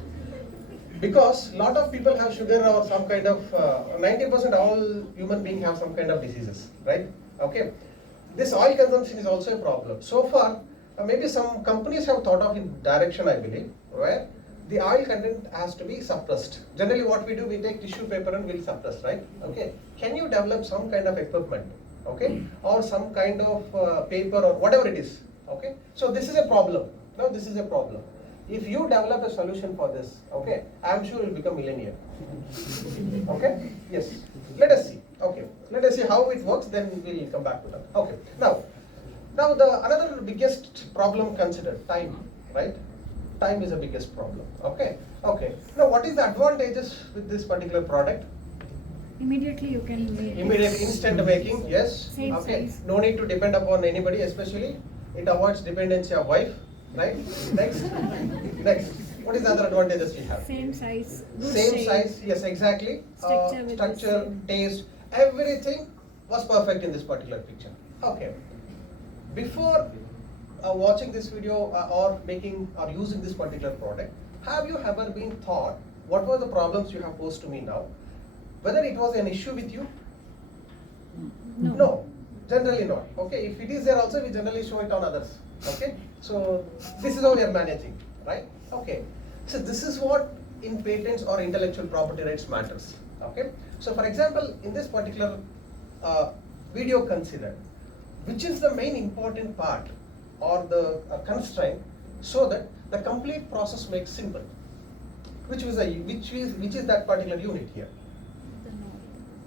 Because lot of people have sugar or some kind of 90% all human beings have some kind of diseases, right? Okay, this oil consumption is also a problem. So far, maybe some companies have thought of in direction, I believe, where the oil content has to be suppressed. Generally, what we do, we take tissue paper and we'll suppress, right? Okay, can you develop some kind of equipment, okay, or some kind of paper or whatever it is, okay? So this is a problem. Now this is a problem. If you develop a solution for this, okay, I am sure you will become millionaire. Okay? Yes. Let us see. Okay. Let us see how it works, then we will come back to that. Okay. Now the another biggest problem considered, time, right? Time is the biggest problem. Okay. Okay. Now what is the advantages with this particular product? Immediately you can make. Immediate instant making, yes. Same Okay. size. No need to depend upon anybody, especially it avoids dependency of wife. Right? Next. Next. What is the other advantages we have? Same size. Good Same shape. size, yes, exactly. Structure with the Structure, same. taste, everything was perfect in this particular picture. Okay. before watching this video or making or using this particular product, have you ever been thought what were the problems you have posed to me now? Whether it was an issue with you? No, generally not. Okay, if it is there also, we generally show it on others. Okay, so this is how we are managing, right? Okay, so this is what in patents or intellectual property rights matters. Okay, so for example, in this particular video considered, which is the main important part or the constraint so that the complete process makes simple. Which is that particular unit here?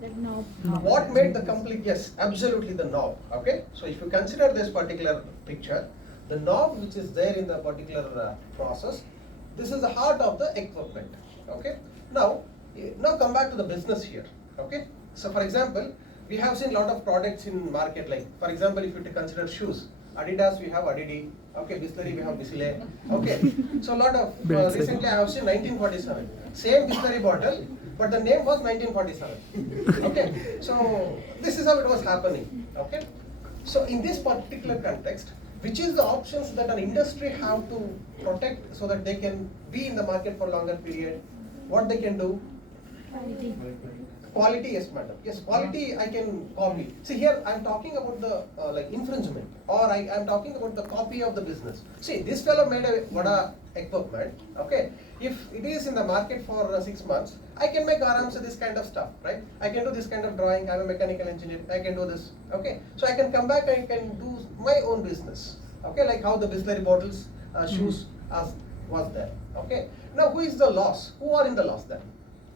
That knob. What made the complete? Yes, absolutely the knob. Okay, so if you consider this particular picture, the knob which is there in the particular process, this is the heart of the equipment. Okay, now come back to the business here. Okay, so for example, we have seen a lot of products in market, like for example, if you consider shoes, Adidas we have Adidi, okay, Bisleri we have Bisile, okay. So a lot of recently I have seen 1947, same Bisleri bottle, but the name was 1947. Okay, so this is how it was happening. Okay, so in this particular context, which is the options that an industry have to protect so that they can be in the market for longer period? What they can do? Quality, yes, madam. Yes, quality I can copy. See here, I am talking about the like infringement, or I am talking about the copy of the business. See, this fellow made a Vada equipment. Okay, if it is in the market for 6 months, I can make aramse this kind of stuff, right? I can do this kind of drawing. I'm a mechanical engineer. I can do this. Okay, so I can come back and can do my own business. Okay, like how the Bisleri bottles, shoes was there. Okay, now who is the loss? Who are in the loss then?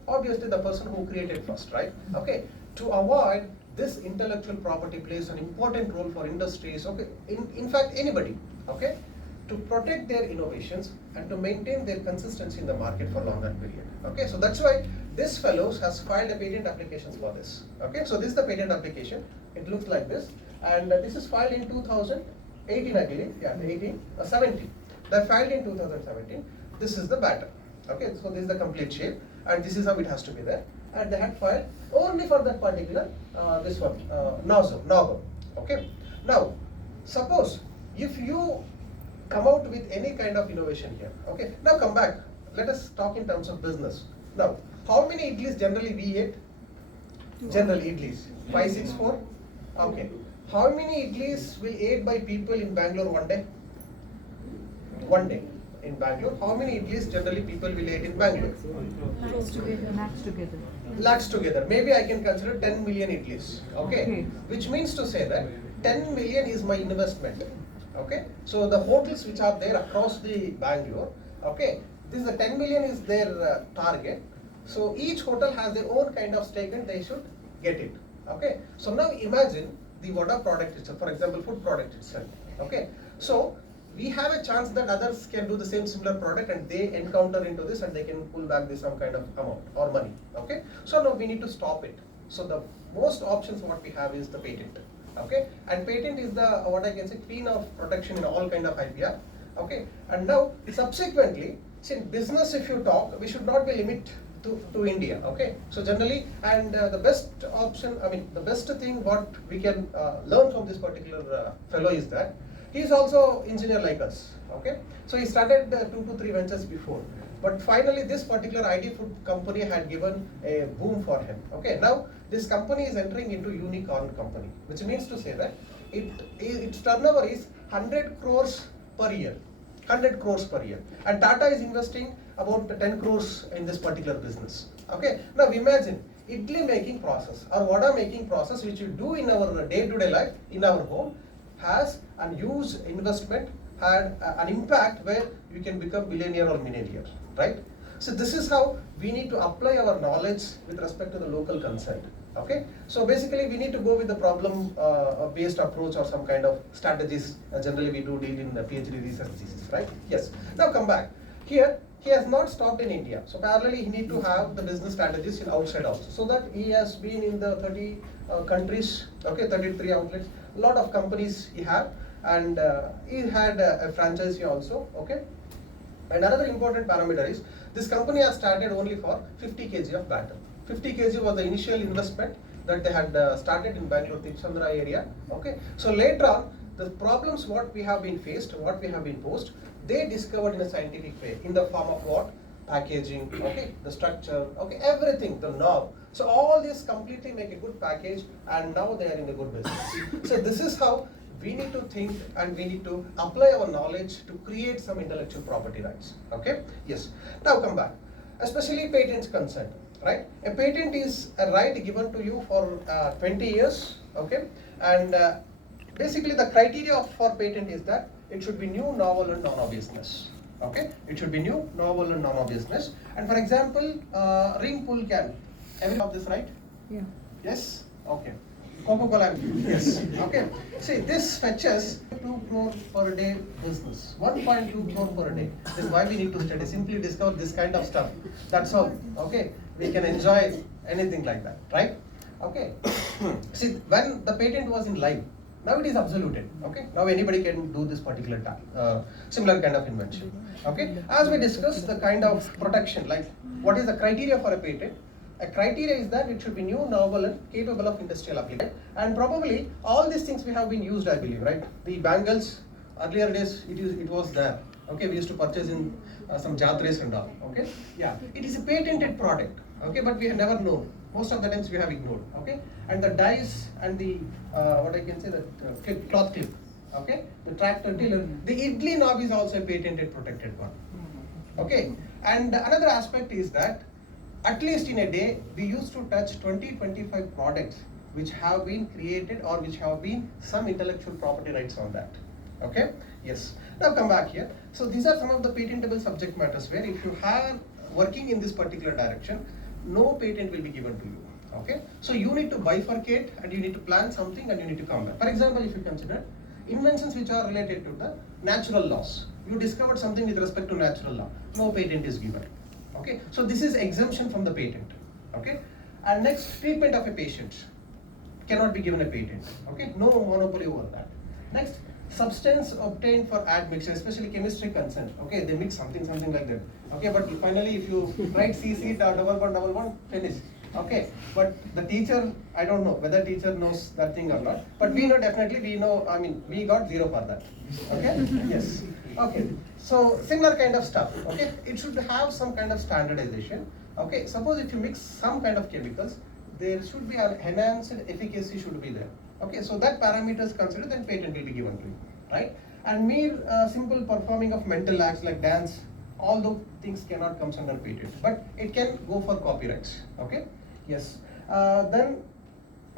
Obviously the person who created first, right? Okay, to avoid this, intellectual property plays an important role for industries, okay, in fact anybody, okay, to protect their innovations and to maintain their consistency in the market for longer period. Okay, so that's why this fellows has filed a patent applications for this. Okay, so this is the patent application. It looks like this, and this is filed in 2018, I believe. Yeah, 17. They filed in 2017. This is the batter. Okay, so this is the complete shape, and this is how it has to be there. And they had filed only for that particular this one nozzle. Okay. Now, suppose if you come out with any kind of innovation here. Okay. Now come back. Let us talk in terms of business. Now, how many idlis generally we eat? General idlis 5, 6, 4. Okay. How many idlis will ate by people in Bangalore one day? One day. In Bangalore, how many idlis generally people will eat in Bangalore? Lakhs together. Maybe I can consider 10 million idlis. Okay? Which means to say that 10 million is my investment. Okay? So the hotels which are there across the Bangalore, okay, this is the 10 million is their target. So each hotel has their own kind of stake and they should get it. Okay? So now imagine the Vada product itself, for example, food product itself. Okay? So we have a chance that others can do the same similar product and they encounter into this and they can pull back this some kind of amount or money. Okay, so now we need to stop it. So the most options what we have is the patent. Okay, and patent is the what I can say queen of protection in all kind of IPR. Okay, and now subsequently, in business if you talk, we should not be limited to India. Okay, so generally, and the best option, I mean the best thing what we can learn from this particular fellow is that he is also engineer like us. Okay, so he started 2 to 3 ventures before, but finally this particular ID food company had given a boom for him. Okay, now this company is entering into unicorn company, which means to say that its turnover is 100 crores per year. 100 crores per year, and Tata is investing about 10 crores in this particular business. Okay, now imagine idli making process or vada making process which you do in our day-to-day life in our home has a huge investment, had an impact where you can become billionaire or millionaire, right? So this is how we need to apply our knowledge with respect to the local consent. Okay, so basically we need to go with the problem based approach or some kind of strategies. Generally we do deal in the PhD research thesis, right? Yes. Now come back here. He has not stopped in India, so parallelly he need to have the business strategies in outside also, so that he has been in the 30 countries, okay, 33 outlets, a lot of companies he had, and he had a franchisee also. Okay, and another important parameter is this company has started only for 50 kg of batter. 50 kg was the initial investment that they had started in Bangalore Tipchandra area. Okay, so later on the problems what we have been faced, what we have been posed, they discovered in a scientific way in the form of what? Packaging, okay, the structure, okay, everything, the knob. So all this completely make a good package, and now they are in a good business. So this is how we need to think, and we need to apply our knowledge to create some intellectual property rights. Okay, yes. Now come back, especially patents concerned, right? A patent is a right given to you for 20 years, okay, and basically the criteria for patent is that it should be new, novel, and non-obviousness. Okay, it should be new, novel, and non-obviousness. And for example, ring pull can. Everyone have this, right? Yeah. Yes. Okay. Coca-Cola. Yes. Okay. See, this fetches 2 crore per day business. 1.2 crore per day. This is why we need to study. Simply discover this kind of stuff. That's all. Okay. We can enjoy anything like that, right? Okay. See, when the patent was in live, now it is absoluted. Okay. Now anybody can do this particular similar kind of invention. Okay. As we discussed, the kind of protection, like what is the criteria for a patent? A criteria is that it should be new, novel, and capable of industrial application. And probably all these things we have been used, I believe, right? The bangles, earlier days it was there. Okay, we used to purchase in some jatres and all. Okay, yeah, it is a patented product. Okay, but we have never known. Most of the times we have ignored. Okay, and the dies and the what I can say, the cloth clip. Okay, the tractor tiller, the idli knob is also a patented protected one. Okay, and another aspect is that at least in a day, we used to touch 20-25 products which have been created or which have been some intellectual property rights on that. Okay? Yes. Now come back here. So these are some of the patentable subject matters where if you are working in this particular direction, no patent will be given to you. Okay? So you need to bifurcate and you need to plan something and you need to come back. For example, if you consider inventions which are related to the natural laws. You discovered something with respect to natural law. No patent is given. Okay, so this is exemption from the patent. Okay, and next, treatment of a patient cannot be given a patent. Okay, no monopoly over that. Next, substance obtained for admixture, especially chemistry concerned. Okay, they mix something like that. Okay, but finally, if you write CC double bond, finish. Okay, but the teacher, I don't know whether teacher knows that thing or not. But we know definitely, we know. I mean, we got 0 for that. Okay, yes. Okay, so similar kind of stuff. Okay, it should have some kind of standardization. Okay, suppose if you mix some kind of chemicals, there should be an enhanced efficacy should be there. Okay, so that parameters considered, then patent will be given to you, right? And mere simple performing of mental acts like dance, all those things cannot come under patent, but it can go for copyrights. Okay, yes. Then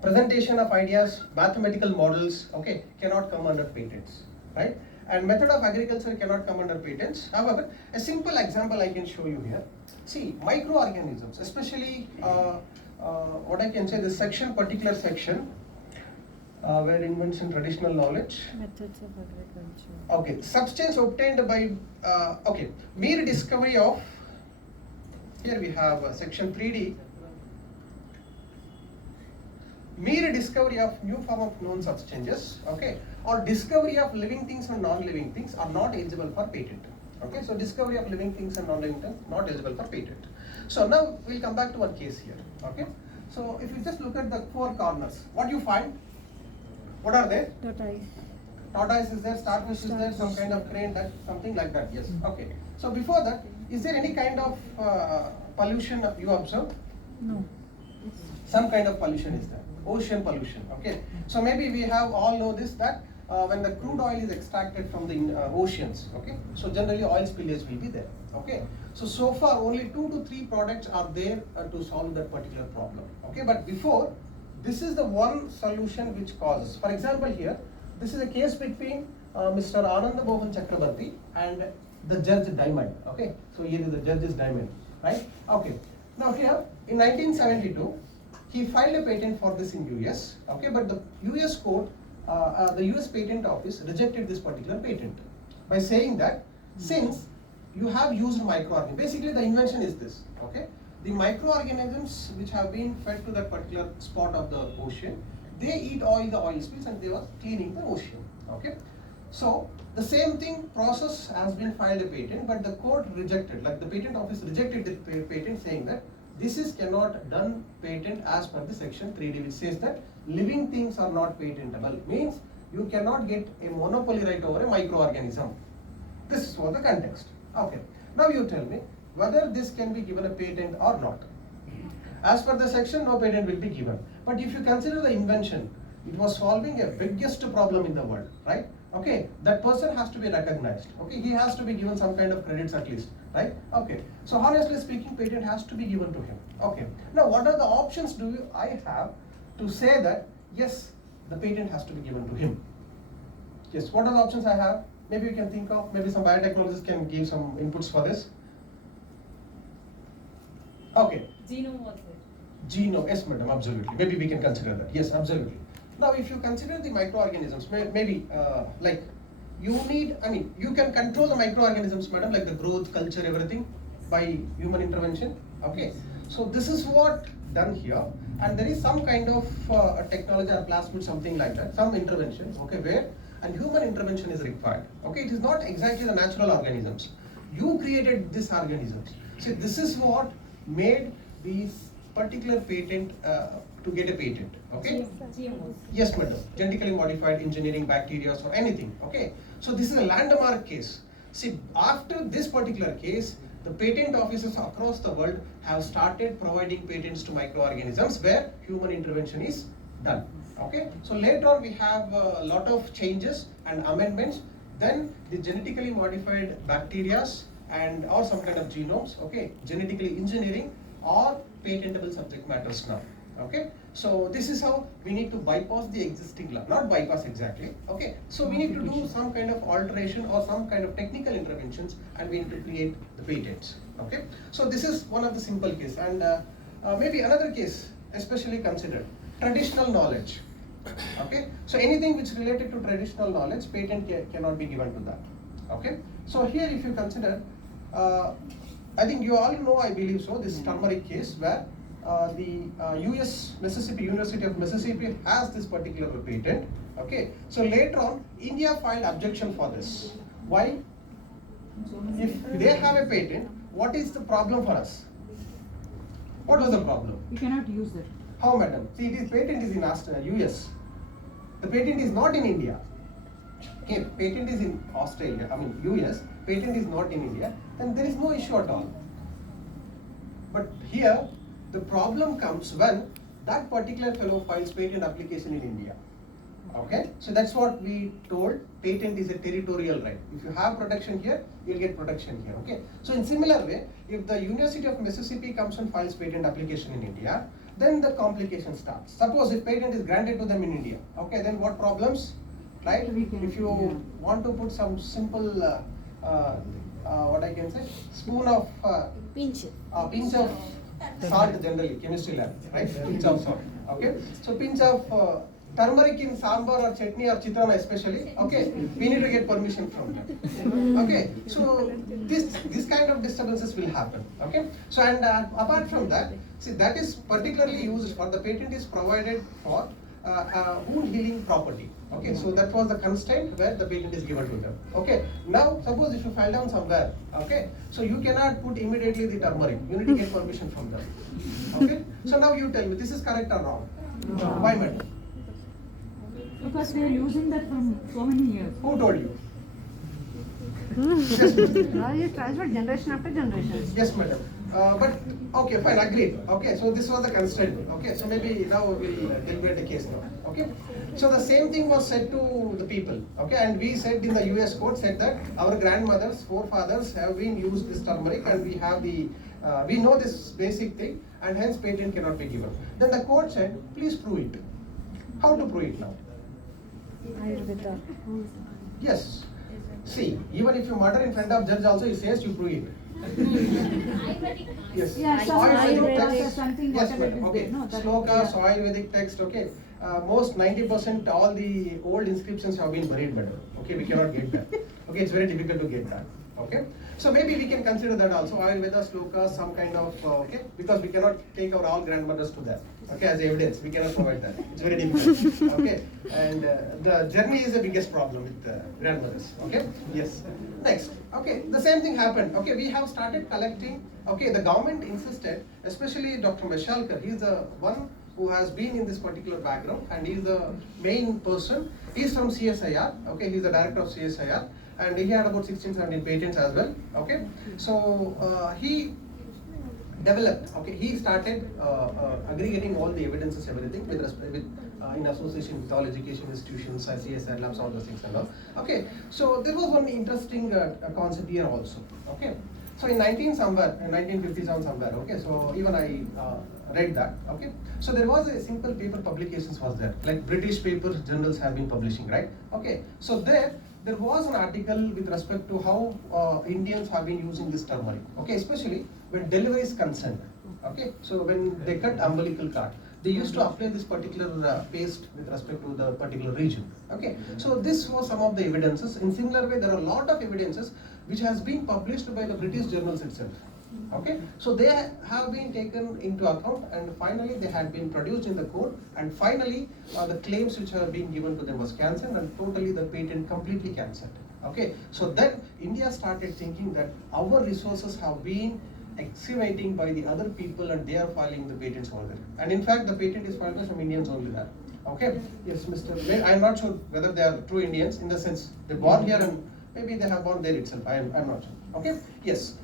presentation of ideas, mathematical models, okay, cannot come under patents, right? And method of agriculture cannot come under patents. However, a simple example I can show you here. See, microorganisms, especially what I can say, this section, particular section, where invention, traditional knowledge. Methods of agriculture. Okay, substance obtained by, okay, mere discovery of, here we have section 3D. Mere discovery of new form of known substances, okay, or discovery of living things and non-living things are not eligible for patent. Okay, so discovery of living things and non-living things not eligible for patent. So now we'll come back to one case here. Okay, so if you just look at the 4 corners, what you find? What are they? Tortoise. Tortoise is there, starfish is there, some kind of crane, that something like that. Yes. Okay. So before that, is there any kind of pollution you observe? No. Some kind of pollution is there. Ocean pollution. Okay. So maybe we have all know this that when the crude oil is extracted from the oceans. Okay. So generally oil spillage will be there. Okay. So far only 2 to 3 products are there to solve that particular problem. Okay. But before, this is the one solution which causes. For example, here, this is a case between Mr. Ananda Mohan Chakrabarti and the judge Diamond. Okay, so here is the judge is Diamond, right? Okay, now here in 1972, he filed a patent for this in US. Okay, but the US court, the US Patent Office rejected this particular patent by saying that since you have used microorganisms, basically the invention is this. Okay. The microorganisms which have been fed to that particular spot of the ocean, they eat all the oil spills and they were cleaning the ocean. Okay, so the same thing process has been filed a patent, but the court rejected, like the patent office rejected the patent, saying that this is cannot done patent as per the section 3D, which says that living things are not patentable. Means you cannot get a monopoly right over a microorganism. This is for the context. Okay. Now you tell me whether this can be given a patent or not. As per the section, no patent will be given. But if you consider the invention, it was solving a biggest problem in the world, right? Okay, that person has to be recognized. Okay, he has to be given some kind of credits at least, right? Okay, so honestly speaking, patent has to be given to him. Okay, now what are the options I have to say that yes, the patent has to be given to him? Yes, what are the options I have? Maybe you can think of, maybe some biotechnologists can give some inputs for this. Okay. Genome was there. Genome, yes madam, absolutely. Maybe we can consider that. Yes, absolutely. Now if you consider the microorganisms, maybe like you need, you can control the microorganisms madam, like the growth, culture, everything by human intervention. Okay, so this is what done here, and there is some kind of technology or plasmid, something like that, some intervention, okay, where and human intervention is required. Okay, it is not exactly the natural organisms. You created these organisms. So this is what made these particular patent to get a patent. Okay. GMOs. Yes, madam. Genetically modified engineering, bacteria, or anything. Okay. So this is a landmark case. See, after this particular case, the patent offices across the world have started providing patents to microorganisms where human intervention is done. Okay. So later on, we have a lot of changes and amendments. Then the genetically modified bacteria and or some kind of genomes. Okay. Genetically engineering or patentable subject matters now. Okay, so this is how we need to bypass the existing law, not bypass exactly. Okay, so we need to do some kind of alteration or some kind of technical interventions, and we need to create the patents. Okay, so this is one of the simple case, and maybe another case especially considered traditional knowledge. Okay, so anything which related to traditional knowledge, patent cannot be given to that. Okay, so here if you consider, I think you all know, I believe so, this turmeric case where the US Mississippi, University of Mississippi has this particular patent. Okay, so later on, India filed objection for this. Why? If they have a patent, what is the problem for us? What was the problem? You cannot use that. How, madam? See, this patent is in US. The patent is not in India. Okay, patent is in Australia, US, patent is not in India, then there is no issue at all. But here, the problem comes when that particular fellow files patent application in India. Okay, so that's what we told, patent is a territorial right. If you have protection here, you'll get protection here. Okay, so in similar way, if the University of Mississippi comes and files patent application in India, then the complication starts. Suppose if patent is granted to them in India, okay, then what problems? Right? If you want to put some simple, what I can say, spoon of pinch of salt generally, chemistry lab, right? Pinch of salt. Okay, so pinch of turmeric in sambar or chutney or chitrana especially. Okay, we need to get permission from them. Okay, so this kind of disturbances will happen. Okay, so and apart from that, see that is particularly used for the patent is provided for wound healing property. Okay, so that was the constraint where the patent is given to them. Okay, now suppose if you fell down somewhere, okay, so you cannot put immediately the turmeric, you need to get permission from them. Okay, so now you tell me, this is correct or wrong? No. Why, madam? Because they are using that from so many years. Who told you? You transfer generation after generation. Yes, madam. But okay, fine, agreed. Okay, so this was the constraint. Okay, so maybe now we'll deliberate the case now. Okay, so the same thing was said to the people. Okay, and we said in the US court said that our grandmothers, forefathers have been used this turmeric, and we have the we know this basic thing, and hence patent cannot be given. Then the court said, please prove it. How to prove it now? Ayurveda. Yes. See, even if you murder in front of judge also, he says you prove it. Yes. Yeah, some Ayurvedic Ayurvedic or something, Yes, whatever it madam. is Okay. there, no? That- Slokas, yeah. Ayurvedic text, okay. Most 90% all the old inscriptions have been buried better. Okay, we cannot get that. Okay, it's very difficult to get that. Okay, so maybe we can consider that also. Ayurveda, Slokas, some kind of okay, because we cannot take our all grandmothers to that. Okay, as evidence, we cannot provide that. It's very difficult. Okay, and the journey is the biggest problem with grandmothers. Okay, yes. Next, okay, the same thing happened. Okay, we have started collecting. Okay, the government insisted, especially Dr. Mashalkar, he is the one who has been in this particular background, and he is the main person. He is from CSIR, okay, he is the director of CSIR, and he had about 16-17 patents as well, okay. So he developed, okay, he started aggregating all the evidences, everything with respect with in association with all education institutions, CSIR labs, all those things and all. Okay, so there was one interesting concept here also, okay. So in 1957 somewhere, okay, so even I read that, okay. So there was a simple paper publications was there, like British papers, journals have been publishing, right? Okay, so there was an article with respect to how Indians have been using this turmeric, okay, especially when delivery is concerned, okay. So when they cut umbilical cord, they used to apply this particular paste with respect to the particular region, okay. So this was some of the evidences. In similar way, there are a lot of evidences which has been published by the British journals itself, okay. So they have been taken into account, and finally they had been produced in the court, and finally the claims which have been given to them was cancelled, and totally the patent completely cancelled, okay. So then India started thinking that our resources have been excavating by the other people, and they are filing the patents over there. And in fact, the patent is filed by some Indians only there. Okay. Yes, Mr. I am not sure whether they are true Indians in the sense they born here and maybe they have born there itself. I am not sure. Okay. Yes.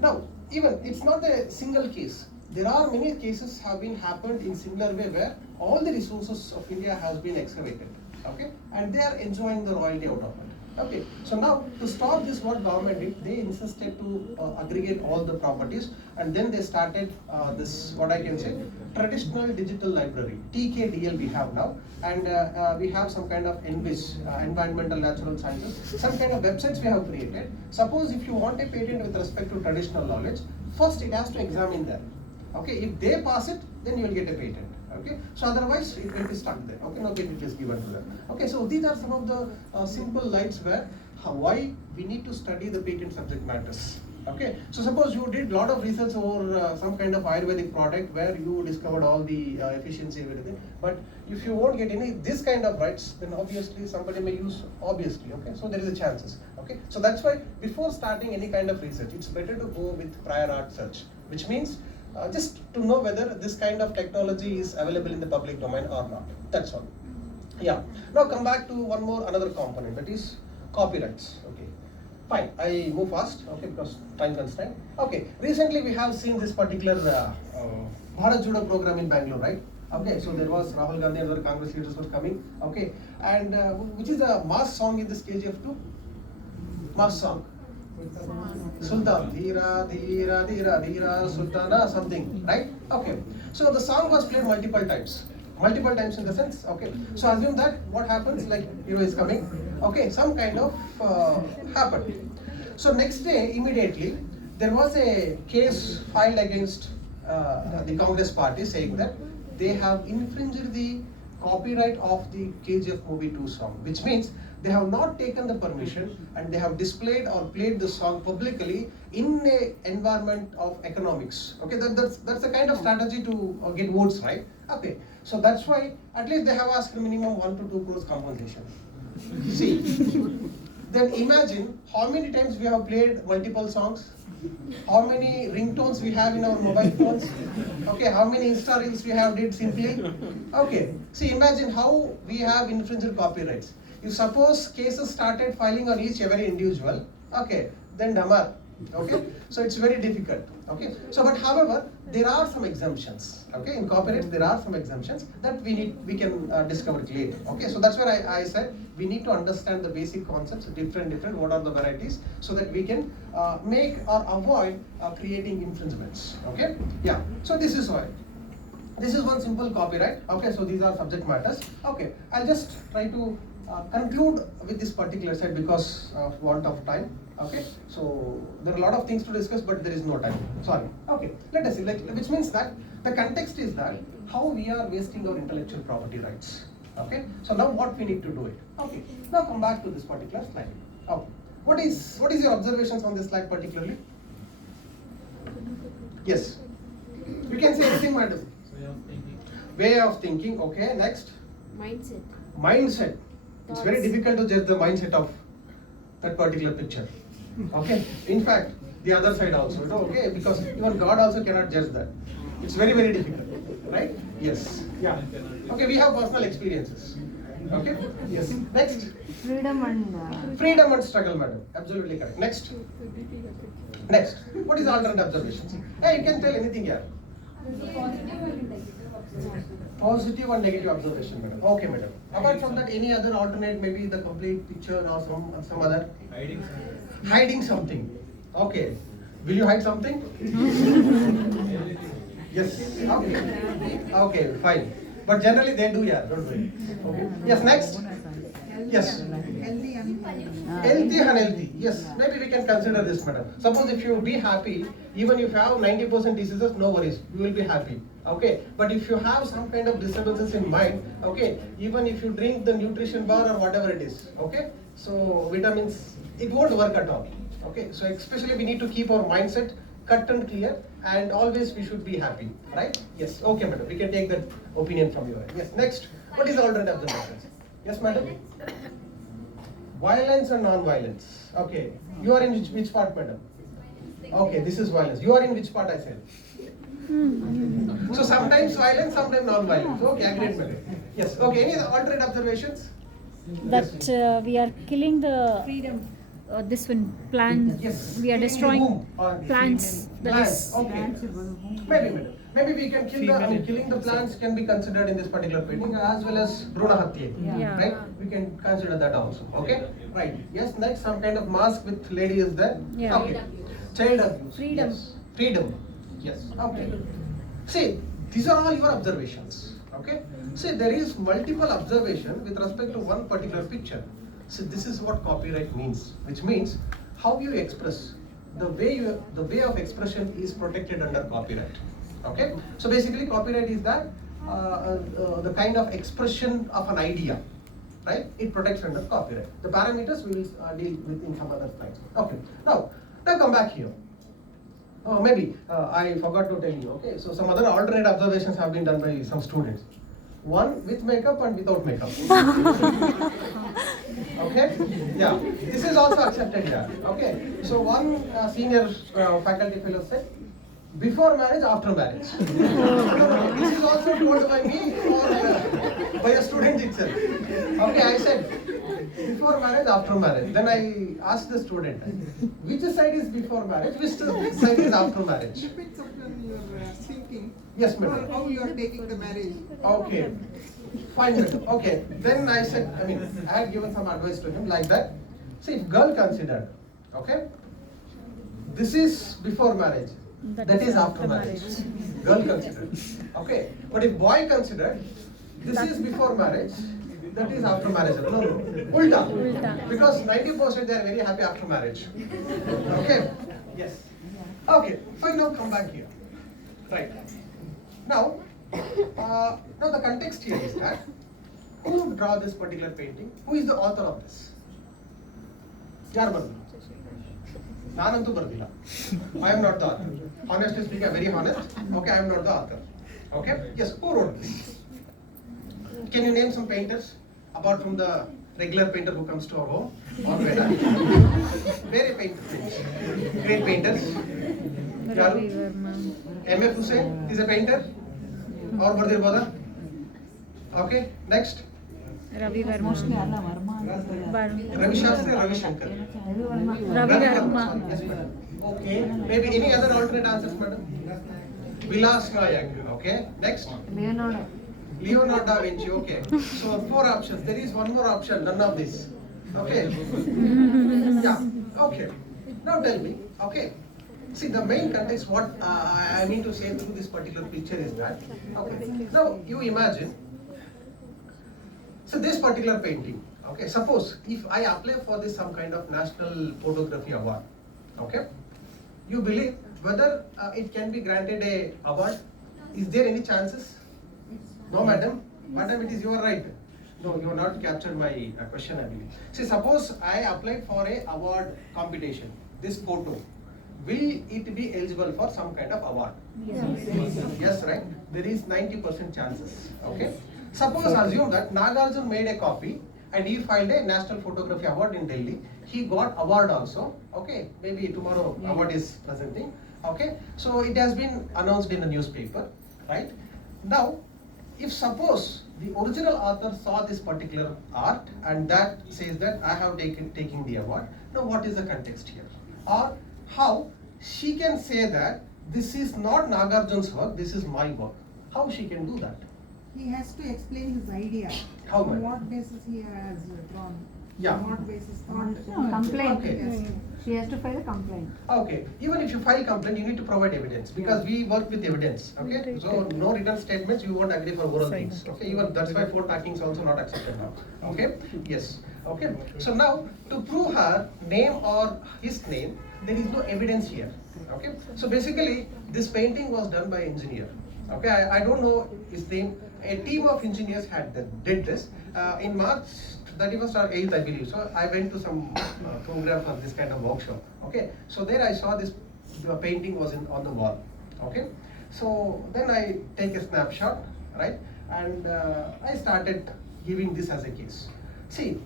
Now, even it's not a single case. There are many cases have been happened in similar way where all the resources of India has been excavated. Okay, and they are enjoying the royalty out of it. Okay, so now to stop this, what government did, they insisted to aggregate all the properties, and then they started this, what I can say, traditional digital library, TKDL we have now, and we have some kind of ENVIS, environmental natural sciences, some kind of websites we have created. Suppose if you want a patent with respect to traditional knowledge, first it has to examine them. Okay, if they pass it, then you will get a patent. Okay, so otherwise it will be stuck there. Okay, no patent is given to them. Okay, so these are some of the simple lights where why we need to study the patent subject matters. Okay, so suppose you did lot of research over some kind of Ayurvedic product where you discovered all the efficiency and everything, but if you won't get any this kind of rights, then obviously somebody may use, obviously, okay, so there is a chances. Okay, so that's why before starting any kind of research, it's better to go with prior art search, which means just to know whether this kind of technology is available in the public domain or not. That's all. Yeah. Now come back to another component, that is copyrights. Okay. Fine. I move fast. Okay, because time constraint. Okay. Recently we have seen this particular Bharat Jodo program in Bangalore, right? Okay. So there was Rahul Gandhi and other Congress leaders were coming. Okay. And which is the mass song in this KGF2? Mass song. Sultan, Dhira, Dhira, Dhira, Dhira, Sultana, something, right? Okay. So the song was played multiple times in the sense, okay. So assume that what happens, like hero is coming, okay, some kind of happened. So next day, immediately, there was a case filed against the Congress party saying that they have infringed the copyright of the KGF movie 2 song, which means they have not taken the permission and they have displayed or played the song publicly in a environment of economics. Okay, that's a kind of strategy to get votes, right? Okay, so that's why at least they have asked minimum 1 to 2 crores compensation. See, then imagine how many times we have played multiple songs, how many ringtones we have in our mobile phones, okay, how many Insta reels we have did simply. Okay, see, imagine how we have infringed copyrights. If suppose cases started filing on each every individual, okay, then damar. Okay, so it's very difficult. Okay, so but however, there are some exemptions. Okay, in copyright there are some exemptions that we can discover it later. Okay, so that's where I said we need to understand the basic concepts, different what are the varieties, so that we can make or avoid creating infringements. Okay, yeah. So this is why. This is one simple copyright. Okay, so these are subject matters. Okay, I'll just try to conclude with this particular side because of want of time. Okay, so there are a lot of things to discuss, but there is no time. Sorry. Okay, let us see. Which means that the context is that how we are wasting our intellectual property rights. Okay, so now what we need to do it. Okay, now come back to this particular slide. Okay, what is your observations on this slide particularly? Yes, you can say anything, madam. Way of thinking. Okay, next. Mindset. It's very difficult to judge the mindset of that particular picture. Okay. In fact, the other side also. Okay, because even God also cannot judge that. It's very difficult. right? Yes. Yeah. Okay, we have personal experiences. Okay. Yes. Next. Freedom and Freedom and struggle, madam. Absolutely correct. Next. Next. What is alternate observations? Hey, you can tell anything here. Positive and negative observation, madam. Okay, madam. Apart from that, any other alternate, maybe the complete picture or some other? Hiding something. Okay. Will you hide something? Yes. Okay. Okay, fine. But generally they do, yeah. Don't worry. Okay. Yes. Next. Yes. Healthy and Healthy, unhealthy. Yes, maybe we can consider this, madam. Suppose if you be happy, even if you have 90% diseases, no worries, you will be happy. Okay, but if you have some kind of disturbances in mind, okay, even if you drink the nutrition bar or whatever it is, okay, so vitamins, it won't work at all. Okay, so especially we need to keep our mindset cut and clear, and always we should be happy, right? Yes. Okay, madam. We can take that opinion from you. Yes. Next, what is the alternate observations? Yes, madam. Violence and non-violence. Okay. You are in which part, madam? Okay, this is violence. You are in which part, I said? So sometimes violence, sometimes non-violence. Okay, agreed, madam. Yes. Okay. Any alternate observations? That we are killing the freedom. This one plant. Yes. We are destroying Whom? Or plants. That plants. is Okay. Maybe, madam. Maybe we can kill the. I mean, killing the plants can be considered in this particular painting as well as Bruna Hatya. Yeah. Right? We can consider that also. Okay. Right. Yes. Next, some kind of mask with lady is there. Yeah. Okay. Child abuse. Freedom. Yes. Freedom. Yes. Okay. See, these are all your observations. Okay. See, there is multiple observation with respect to one particular picture. So this is what copyright means, which means how you express, the way of expression is protected under copyright. Okay. So basically, copyright is that the kind of expression of an idea, right? It protects under copyright. The parameters we will deal with in some other slides. Okay. Now come back here. Oh, maybe I forgot to tell you. Okay. So some other alternate observations have been done by some students. One with makeup and without makeup. Okay? Yeah. This is also accepted here. Okay. So one senior faculty fellow said, before marriage, after marriage. This is also told by me or by a student itself. Okay, I said, before marriage, after marriage. Then I asked the student, which side is before marriage, which side is after marriage? depends upon your thinking. Yes, madam. How you are taking the marriage. Okay. Fine, madam. Okay. Then I said, I had given some advice to him like that. See, if girl considered, okay, this is before marriage. That is after marriage. Girl considered. Okay. But if boy considered, this is before marriage, that is after marriage. No. Ulta. Because 90% they are very happy after marriage. Okay. Yes. Okay. Fine. Now come back here. Right. Now the context here is that who draw this particular painting? Who is the author of this? Yaar bardu? Nanantu bardilla. I am not the author. Honestly speaking, I am very honest. Okay, I am not the author. Okay? Yes, who wrote this? Can you name some painters apart from the regular painter who comes to our home? Or very painters. Great painters. Ravi Verma. M.F. Hussain is a painter. Or Bardir Bada. Okay, next. Ravi Verma. Ravi Shastri, Ravi Shankar. Ravi Verma. Sorry, yes, madam. Okay, maybe any other alternate answers, madam? Vilas Nayak. Okay, next. Leonardo da Vinci. Okay, so 4 options. There is one more option. None of this. Okay. Yeah. Okay. Now tell me. Okay. See, the main context, what I mean to say through this particular picture is that, okay, now you imagine, so this particular painting, okay, suppose if I apply for this some kind of national photography award, okay, you believe whether it can be granted a award? Is there any chances? No, madam. Madam, it is your right. No, you have not captured my question, I believe. See, suppose I applied for a award competition, this photo. Will it be eligible for some kind of award? Yes, right? There is 90% chances. Okay. Suppose assume that Nagarjun made a copy and he filed a National Photography Award in Delhi. He got award also. Okay. Maybe tomorrow award is presenting. Okay. So it has been announced in the newspaper, right? Now, if suppose the original author saw this particular art and that says that I have taken the award, now what is the context here? Or how she can say that this is not Nagarjun's work, this is my work. How she can do that? He has to explain his idea. How On much? what basis he has drawn. Yeah. On what basis not. No, complaint. Okay. She has to file a complaint. Okay, even if you file complaint, you need to provide evidence because we work with evidence. Okay, so no written statements, you won't agree for oral things. Okay, even that's why phone packing is also not accepted now. Okay, yes. Okay, so now to prove her name or his name, there is no evidence here. Okay, so basically this painting was done by engineer. Okay, I don't know his name. A team of engineers did this in March 31st or 8th, I believe. So I went to some program for this kind of workshop. Okay, so there I saw this the painting was on the wall. Okay, so then I take a snapshot, right, and I started giving this as a case. See,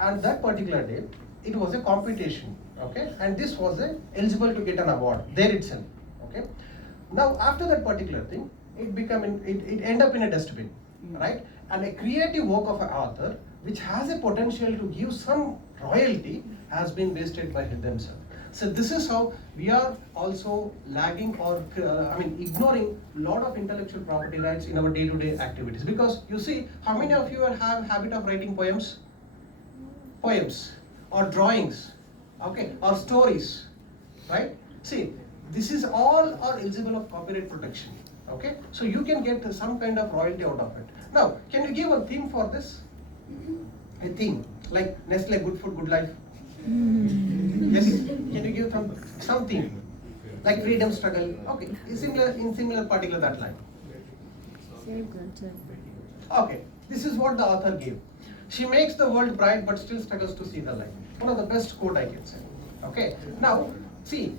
on that particular day, it was a competition. Okay, and this was eligible to get an award there itself. Okay, now after that particular thing, it end up in a dustbin, right? And a creative work of an author which has a potential to give some royalty has been wasted by themselves. So this is how we are also lagging or ignoring a lot of intellectual property rights in our day-to-day activities. Because you see, how many of you have habit of writing poems or drawings, okay, or stories, right? See, this is all are eligible of copyright protection. Okay, so you can get some kind of royalty out of it. Now, can you give a theme for this? A theme like Nestle, good food, good life. Yes. Can you give some theme like freedom struggle? Okay, in similar particular that line. Okay, this is what the author gave. She makes the world bright but still struggles to see the light. One of the best quote I can say. Okay, now see.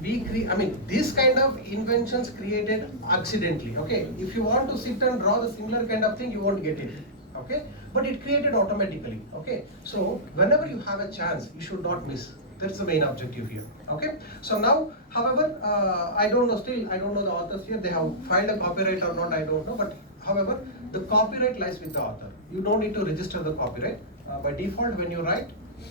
This kind of inventions created accidentally. Okay, if you want to sit and draw the similar kind of thing, you won't get it. Okay, but it created automatically. Okay, so whenever you have a chance, you should not miss. That's the main objective here. Okay, so now, however, I don't know the authors here. They have filed a copyright or not, I don't know. But however, the copyright lies with the author. You don't need to register the copyright. By default, when you write,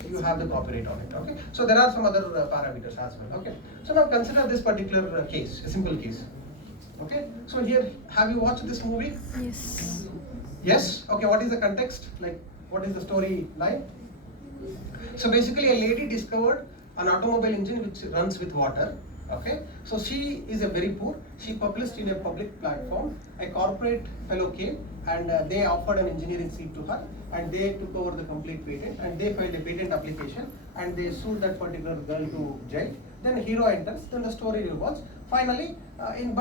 you have the copyright on it. Okay, so there are some other parameters as well. Okay, so now consider this particular case, a simple case. Okay, so here, have you watched this movie? Yes. Yes. Okay, what is the context? Like, what is the storyline? So basically, a lady discovered an automobile engine which runs with water. Okay, so she is a very poor. She published in a public platform. A corporate fellow came and they offered an engineering seat to her, and they took over the complete patent, and they filed a patent application, and they sued that particular girl to jail. Then the hero enters. Then the story revolves. Finally, in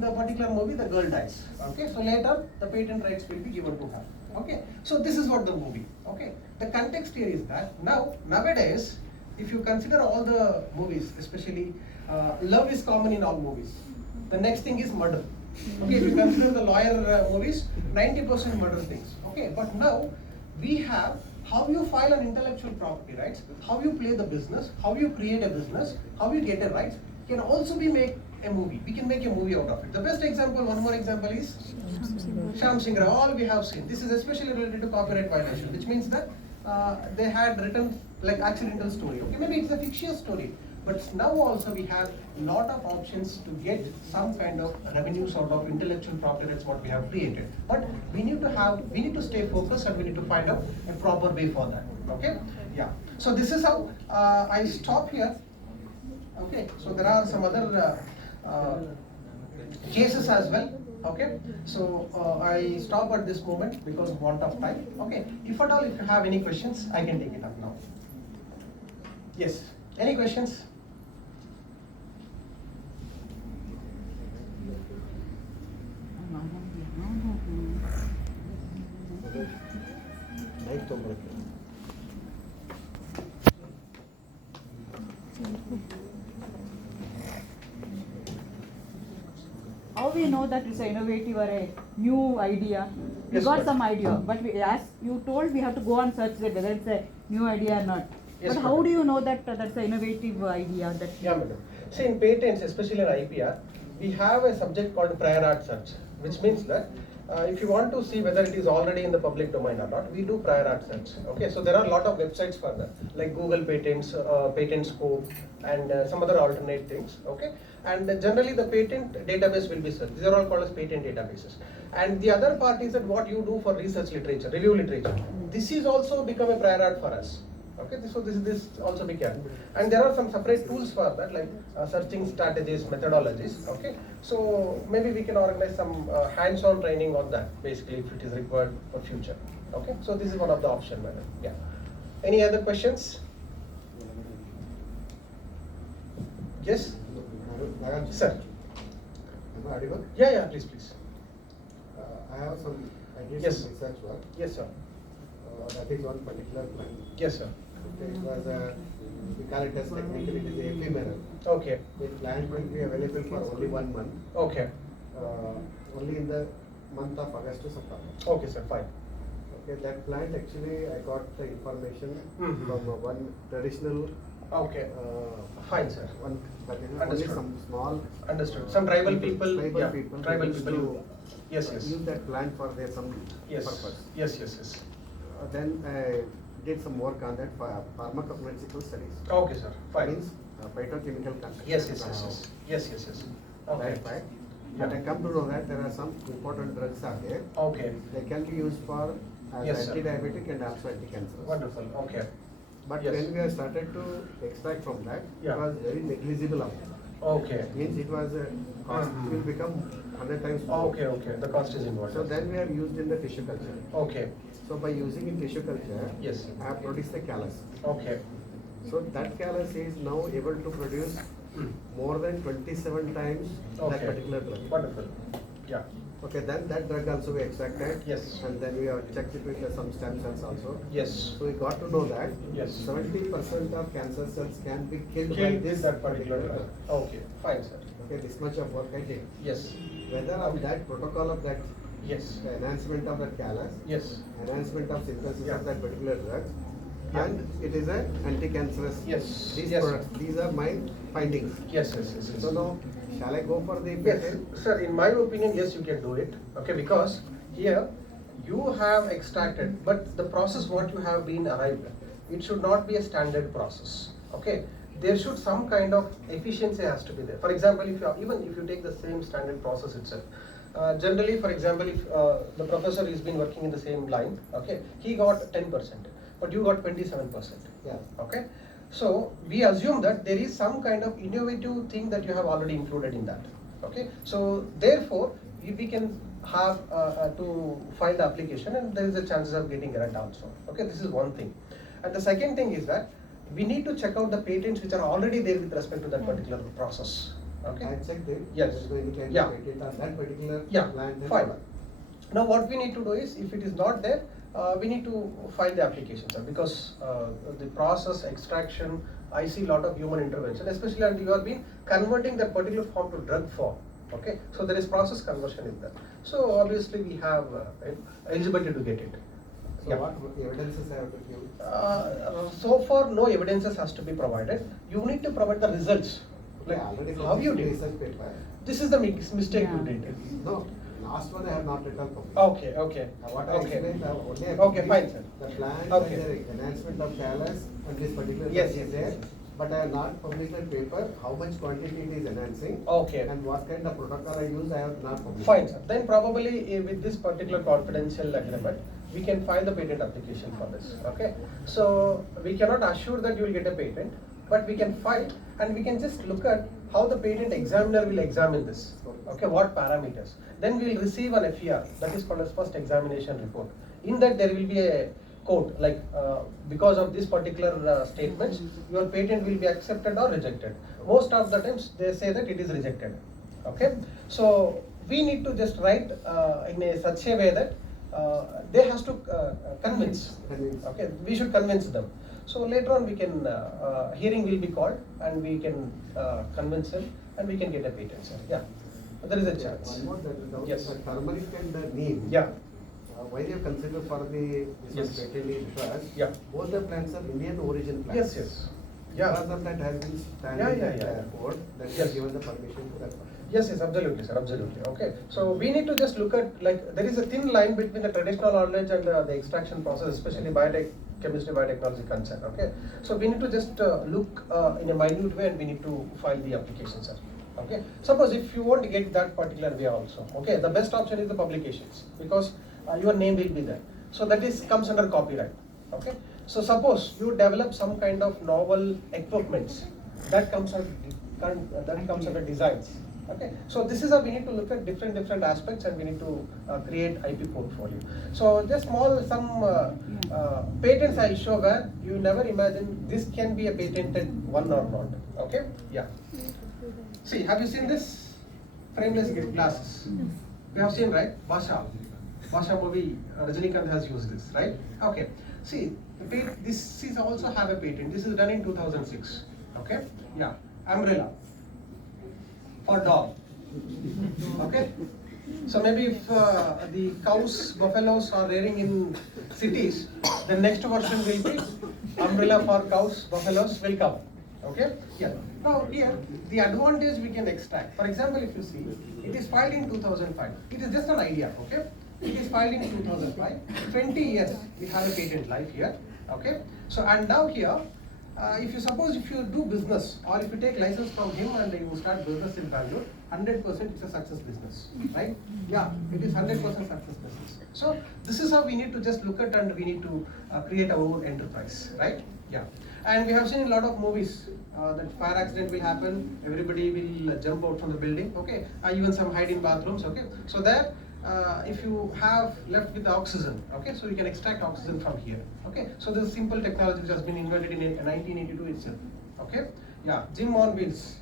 the particular movie, the girl dies. Okay, so later the patent rights will be given to her. Okay, so this is what the movie. Okay, the context here is that nowadays, if you consider all the movies, especially love is common in all movies. The next thing is murder. Okay, if you consider the lawyer movies, 90% murder things. Okay, but now we have how you file an intellectual property rights, how you play the business, how you create a business, how you get a rights, can also be make a movie. We can make a movie out of it. The best example, one more example is Shyam Singh Rai. All we have seen. This is especially related to copyright violation, which means that they had written like accidental story. Okay, maybe it's a fictitious story, but now also we have a lot of options to get some kind of revenues out of intellectual property. That's what we have created. But we need to stay focused, and we need to find out a proper way for that. Okay, yeah. So this is how I stop here. Okay, so there are some other cases as well. Okay, so I stop at this moment because of want of time. Okay, if at all, if you have any questions, I can take it up now. Yes, any questions? How we know that it's an innovative or a new idea? We Yes, got ma'am. some idea, but as you told, we have to go and search that whether it's a new idea or not. Yes, But how madam. do you know that that's an innovative idea? That Yeah, madam. See, in patents, especially in IPR, we have a subject called prior art search, which means that if you want to see whether it is already in the public domain or not, we do prior art search. Okay, so there are a lot of websites for that, like Google Patents, Patent Scope, and some other alternate things. Okay, and generally the patent database will be searched. These are all called as patent databases. And the other part is that what you do for research literature, review literature. This is also become a prior art for us. Okay, so this also became, and there are some separate tools for that, like searching strategies, methodologies. Okay, so maybe we can organize some hands-on training on that, basically, if it is required for future. Okay, so this is one of the options, madam. Yeah. Any other questions? Yes, sir. Am I audible? Yeah, please. I have some, I did Yes. some research work. Yes, sir. That is one particular plant. Yes, sir. Okay, it was we call it as technically it is ephemeral. Okay. The plant will be available for only 1 month. Okay. Only in the month of August to September. Okay, sir. Fine. Okay, that plant actually I got the information Mhm. from one traditional. Okay. Fine, sir. One particular, only Understood. some small. Understood. Some tribal people. Tribal Yeah. people. Tribal they used people. to, Yes, yes. Use that plant for their some Yes. purpose. Yes. Then I did some work on that for pharmacokinetical studies. Okay, sir. Fine. Means phytochemical content. Yes. Okay. Right, right. But I come to know that there are some important drugs are there. Okay. They can be used for as Yes, sir. anti-diabetic and also anti-cancerous. Wonderful. Okay. But Yes. when we have started to extract from that, Yeah. it was very negligible amount. Okay. Means it was cost Mhm. will become 100 times more. Okay. The cost is involved. So then we have used in the tissue culture. Okay. So by using in tissue culture, Yes. I have produced the callus. Okay. So that callus is now able to produce more than 27 times that Okay. particular drug. Wonderful. Yeah. Okay, then that drug also we extracted. Yes. And then we have checked it with some stem cells also. Yes. So we got to know that Yes. 70% of cancer cells can be killed by Kill this that particular drug. Okay. Fine, sir. Okay, this much of work I did. Yes. Whether of that protocol of that, Yes. the enhancement of that callus, Yes. enhancement of synthesis Yeah. of that particular drug, Yeah. and it is a anti-cancerous. Yes. These Yes. products, these are my findings. Yes. So now, shall I go for the Yes, patent? sir, in my opinion, yes, you can do it, okay, because here you have extracted, but the process what you have been arrived at, it should not be a standard process, okay? There should some kind of efficiency has to be there. For example, even if you take the same standard process itself, generally, for example, if the professor has been working in the same line, okay, he got 10%, but you got 27%. Yeah. Okay, so we assume that there is some kind of innovative thing that you have already included in that. Okay, so therefore we can have to file the application, and there is a chances of getting grant also. Okay, this is one thing, and the second thing is that we need to check out the patents which are already there with respect to that particular process. Okay. I checked it. Yes. There's no any kind Yeah. of patent on that particular Yeah, plant. and fine. product. Now what we need to do is, if it is not there, we need to file the application, sir, because the process extraction, I see a lot of human intervention, especially and you have been converting that particular form to drug form. Okay, so there is process conversion in that. So obviously we have eligibility to get it. So Yeah. what evidences I have to give? So far, no evidences has to be provided. You need to provide the results. Like Yeah, already how you published did. research paper. This is the mistake you Yeah. did. No, last one I have not at all published. Okay. What I Okay. explained, only I Okay, published fine, sir. the plant Okay. and the enhancement of callus and this particular Yes, drug is yes, there. yes. But I have not published that paper, how much quantity it is enhancing. Okay. And what kind of protocol I use, I have not published. Fine, sir. Then probably with this particular confidential agreement, we can file the patent application for this. Okay. So we cannot assure that you will get a patent, but we can file and we can just look at how the patent examiner will examine this. Okay, what parameters. Then we will receive an FER, that is called as first examination report. In that there will be a code like because of this particular statements, your patent will be accepted or rejected. Most of the times they say that it is rejected. Okay, so we need to just write in a such a way that they has to convince. Okay, we should convince them. So later on we can hearing will be called and we can convince them and we can get a patent, sir. Yeah, there is a chance. One more that is down. Yes. The turmeric and the neem. Yeah. Why they have considered for the this Yes. one patent is because Yeah. both the plants are Indian origin plants. Yes. Yeah. Because of that has been standing Yeah, in yeah. that code that Yes. has given the permission to that. Yes, yes, absolutely, sir, absolutely. Okay, so we need to just look at, like, there is a thin line between the traditional knowledge and the extraction process, especially biotech, chemistry, biotechnology concern. Okay, so we need to just look in a minute way, and we need to file the application, sir. Okay, suppose if you want to get that particular way also, okay, the best option is the publications, because your name will be there. So that is comes under copyright. Okay, so suppose you develop some kind of novel equipments, that comes under designs. Okay, so this is how we need to look at different aspects, and we need to create IP portfolio. So just some patents I'll show where you never imagine this can be a patented one or not. Okay, yeah. See, have you seen this frameless glasses? We have seen, right? Basha movie, Rajinikanth has used this, right? Okay. See, this is also have a patent. This is done in 2006. Okay, yeah. Umbrella for dog. Okay, so maybe if the cows, buffaloes are rearing in cities, the next version will be umbrella for cows, buffaloes will come. Okay, yeah. Now here the advantage we can extract. For example, if you see, it is filed in 2005. It is just an idea. Okay, it is filed in 2005. 20 years we have a patent life here. Okay, so and now here. If you do business, or if you take license from him and you start business in Bangalore, 100% it's a success business, right? Yeah, it is 100% success business. So this is how we need to just look at, and we need to create our own enterprise, right? Yeah, and we have seen a lot of movies that fire accident will happen, everybody will jump out from the building, okay? Even some hide in bathrooms, okay? So there, if you have left with the oxygen, okay, so you can extract oxygen from here, okay. So this is simple technology which has been invented in 1982 itself, okay. Yeah, gym on wheels.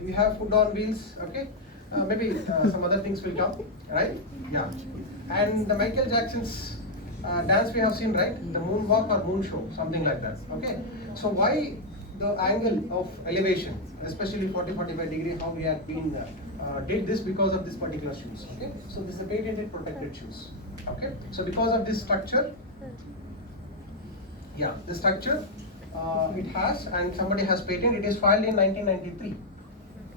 You have food on wheels, okay. Maybe some other things will come, right? Yeah, and the Michael Jackson's dance we have seen, right? The moonwalk or moon show, something like that, okay. So why the angle of elevation, especially 40-45 degree, how we have been did this because of this particular shoes. Okay, so this is a patented protected shoes. Okay, so because of this structure, yeah, the structure it has, and somebody has patent. It is filed in 1993.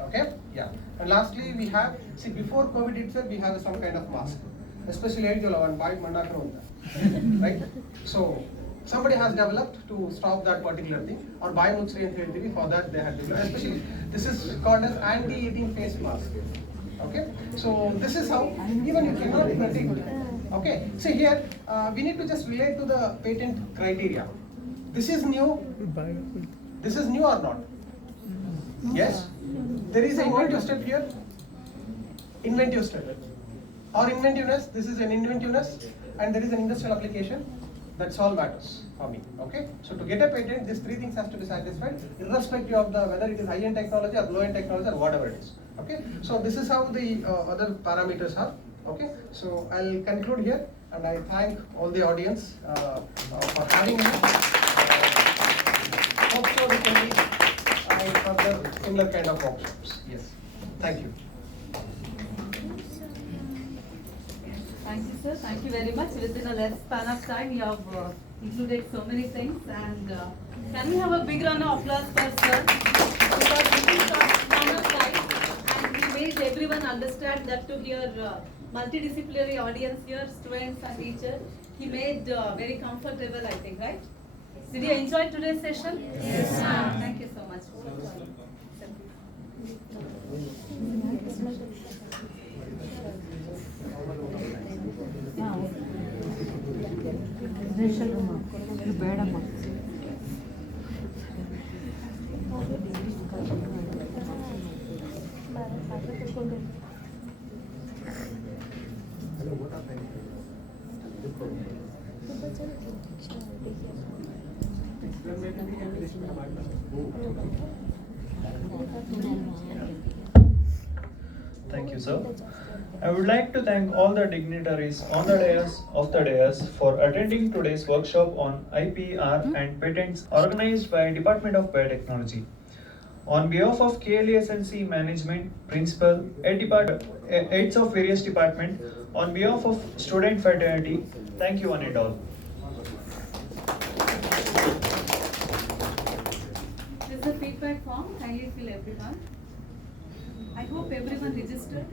Okay, yeah, and lastly we have, see, before COVID itself we have some kind of mask, especially right? So somebody has developed to stop that particular thing, or Biomutsri and 3 for that they had developed. Especially this is called as anti-eating face mask. Okay, so this is how even you cannot predict. Okay, so here we need to just relate to the patent criteria. This is new. This is new or not? Yes. There is an inventive step here. Inventive step or inventiveness. This is an inventiveness, and there is an industrial application. That's all matters for me. Okay, so to get a patent, these 3 things has to be satisfied, irrespective of the whether it is high-end technology or low-end technology or whatever it is. Okay, so this is how the other parameters are. Okay, so I'll conclude here, and I thank all the audience for having me. Hope so we can meet in further similar kind of workshops. Yes, thank you. Thank you, sir. Thank you very much. Within a less span of time, you have included so many things. And can we have a big round of applause for sir? Because this is a smaller size, and he made everyone understand that to hear multidisciplinary audience here, students and teachers, he made very comfortable, I think, right? Did you enjoy today's session? Yes, ma'am. Thank you so much. ಬೇಡಮ್ಮ Thank you, sir. I would like to thank all the dignitaries on the dais for attending today's workshop on IPR and patents organized by Department of Biotechnology. On behalf of KLSNC management, principal, heads of various departments, on behalf of student fraternity, thank you one and all. This is the feedback form. Kindly fill everyone. I hope everyone registered.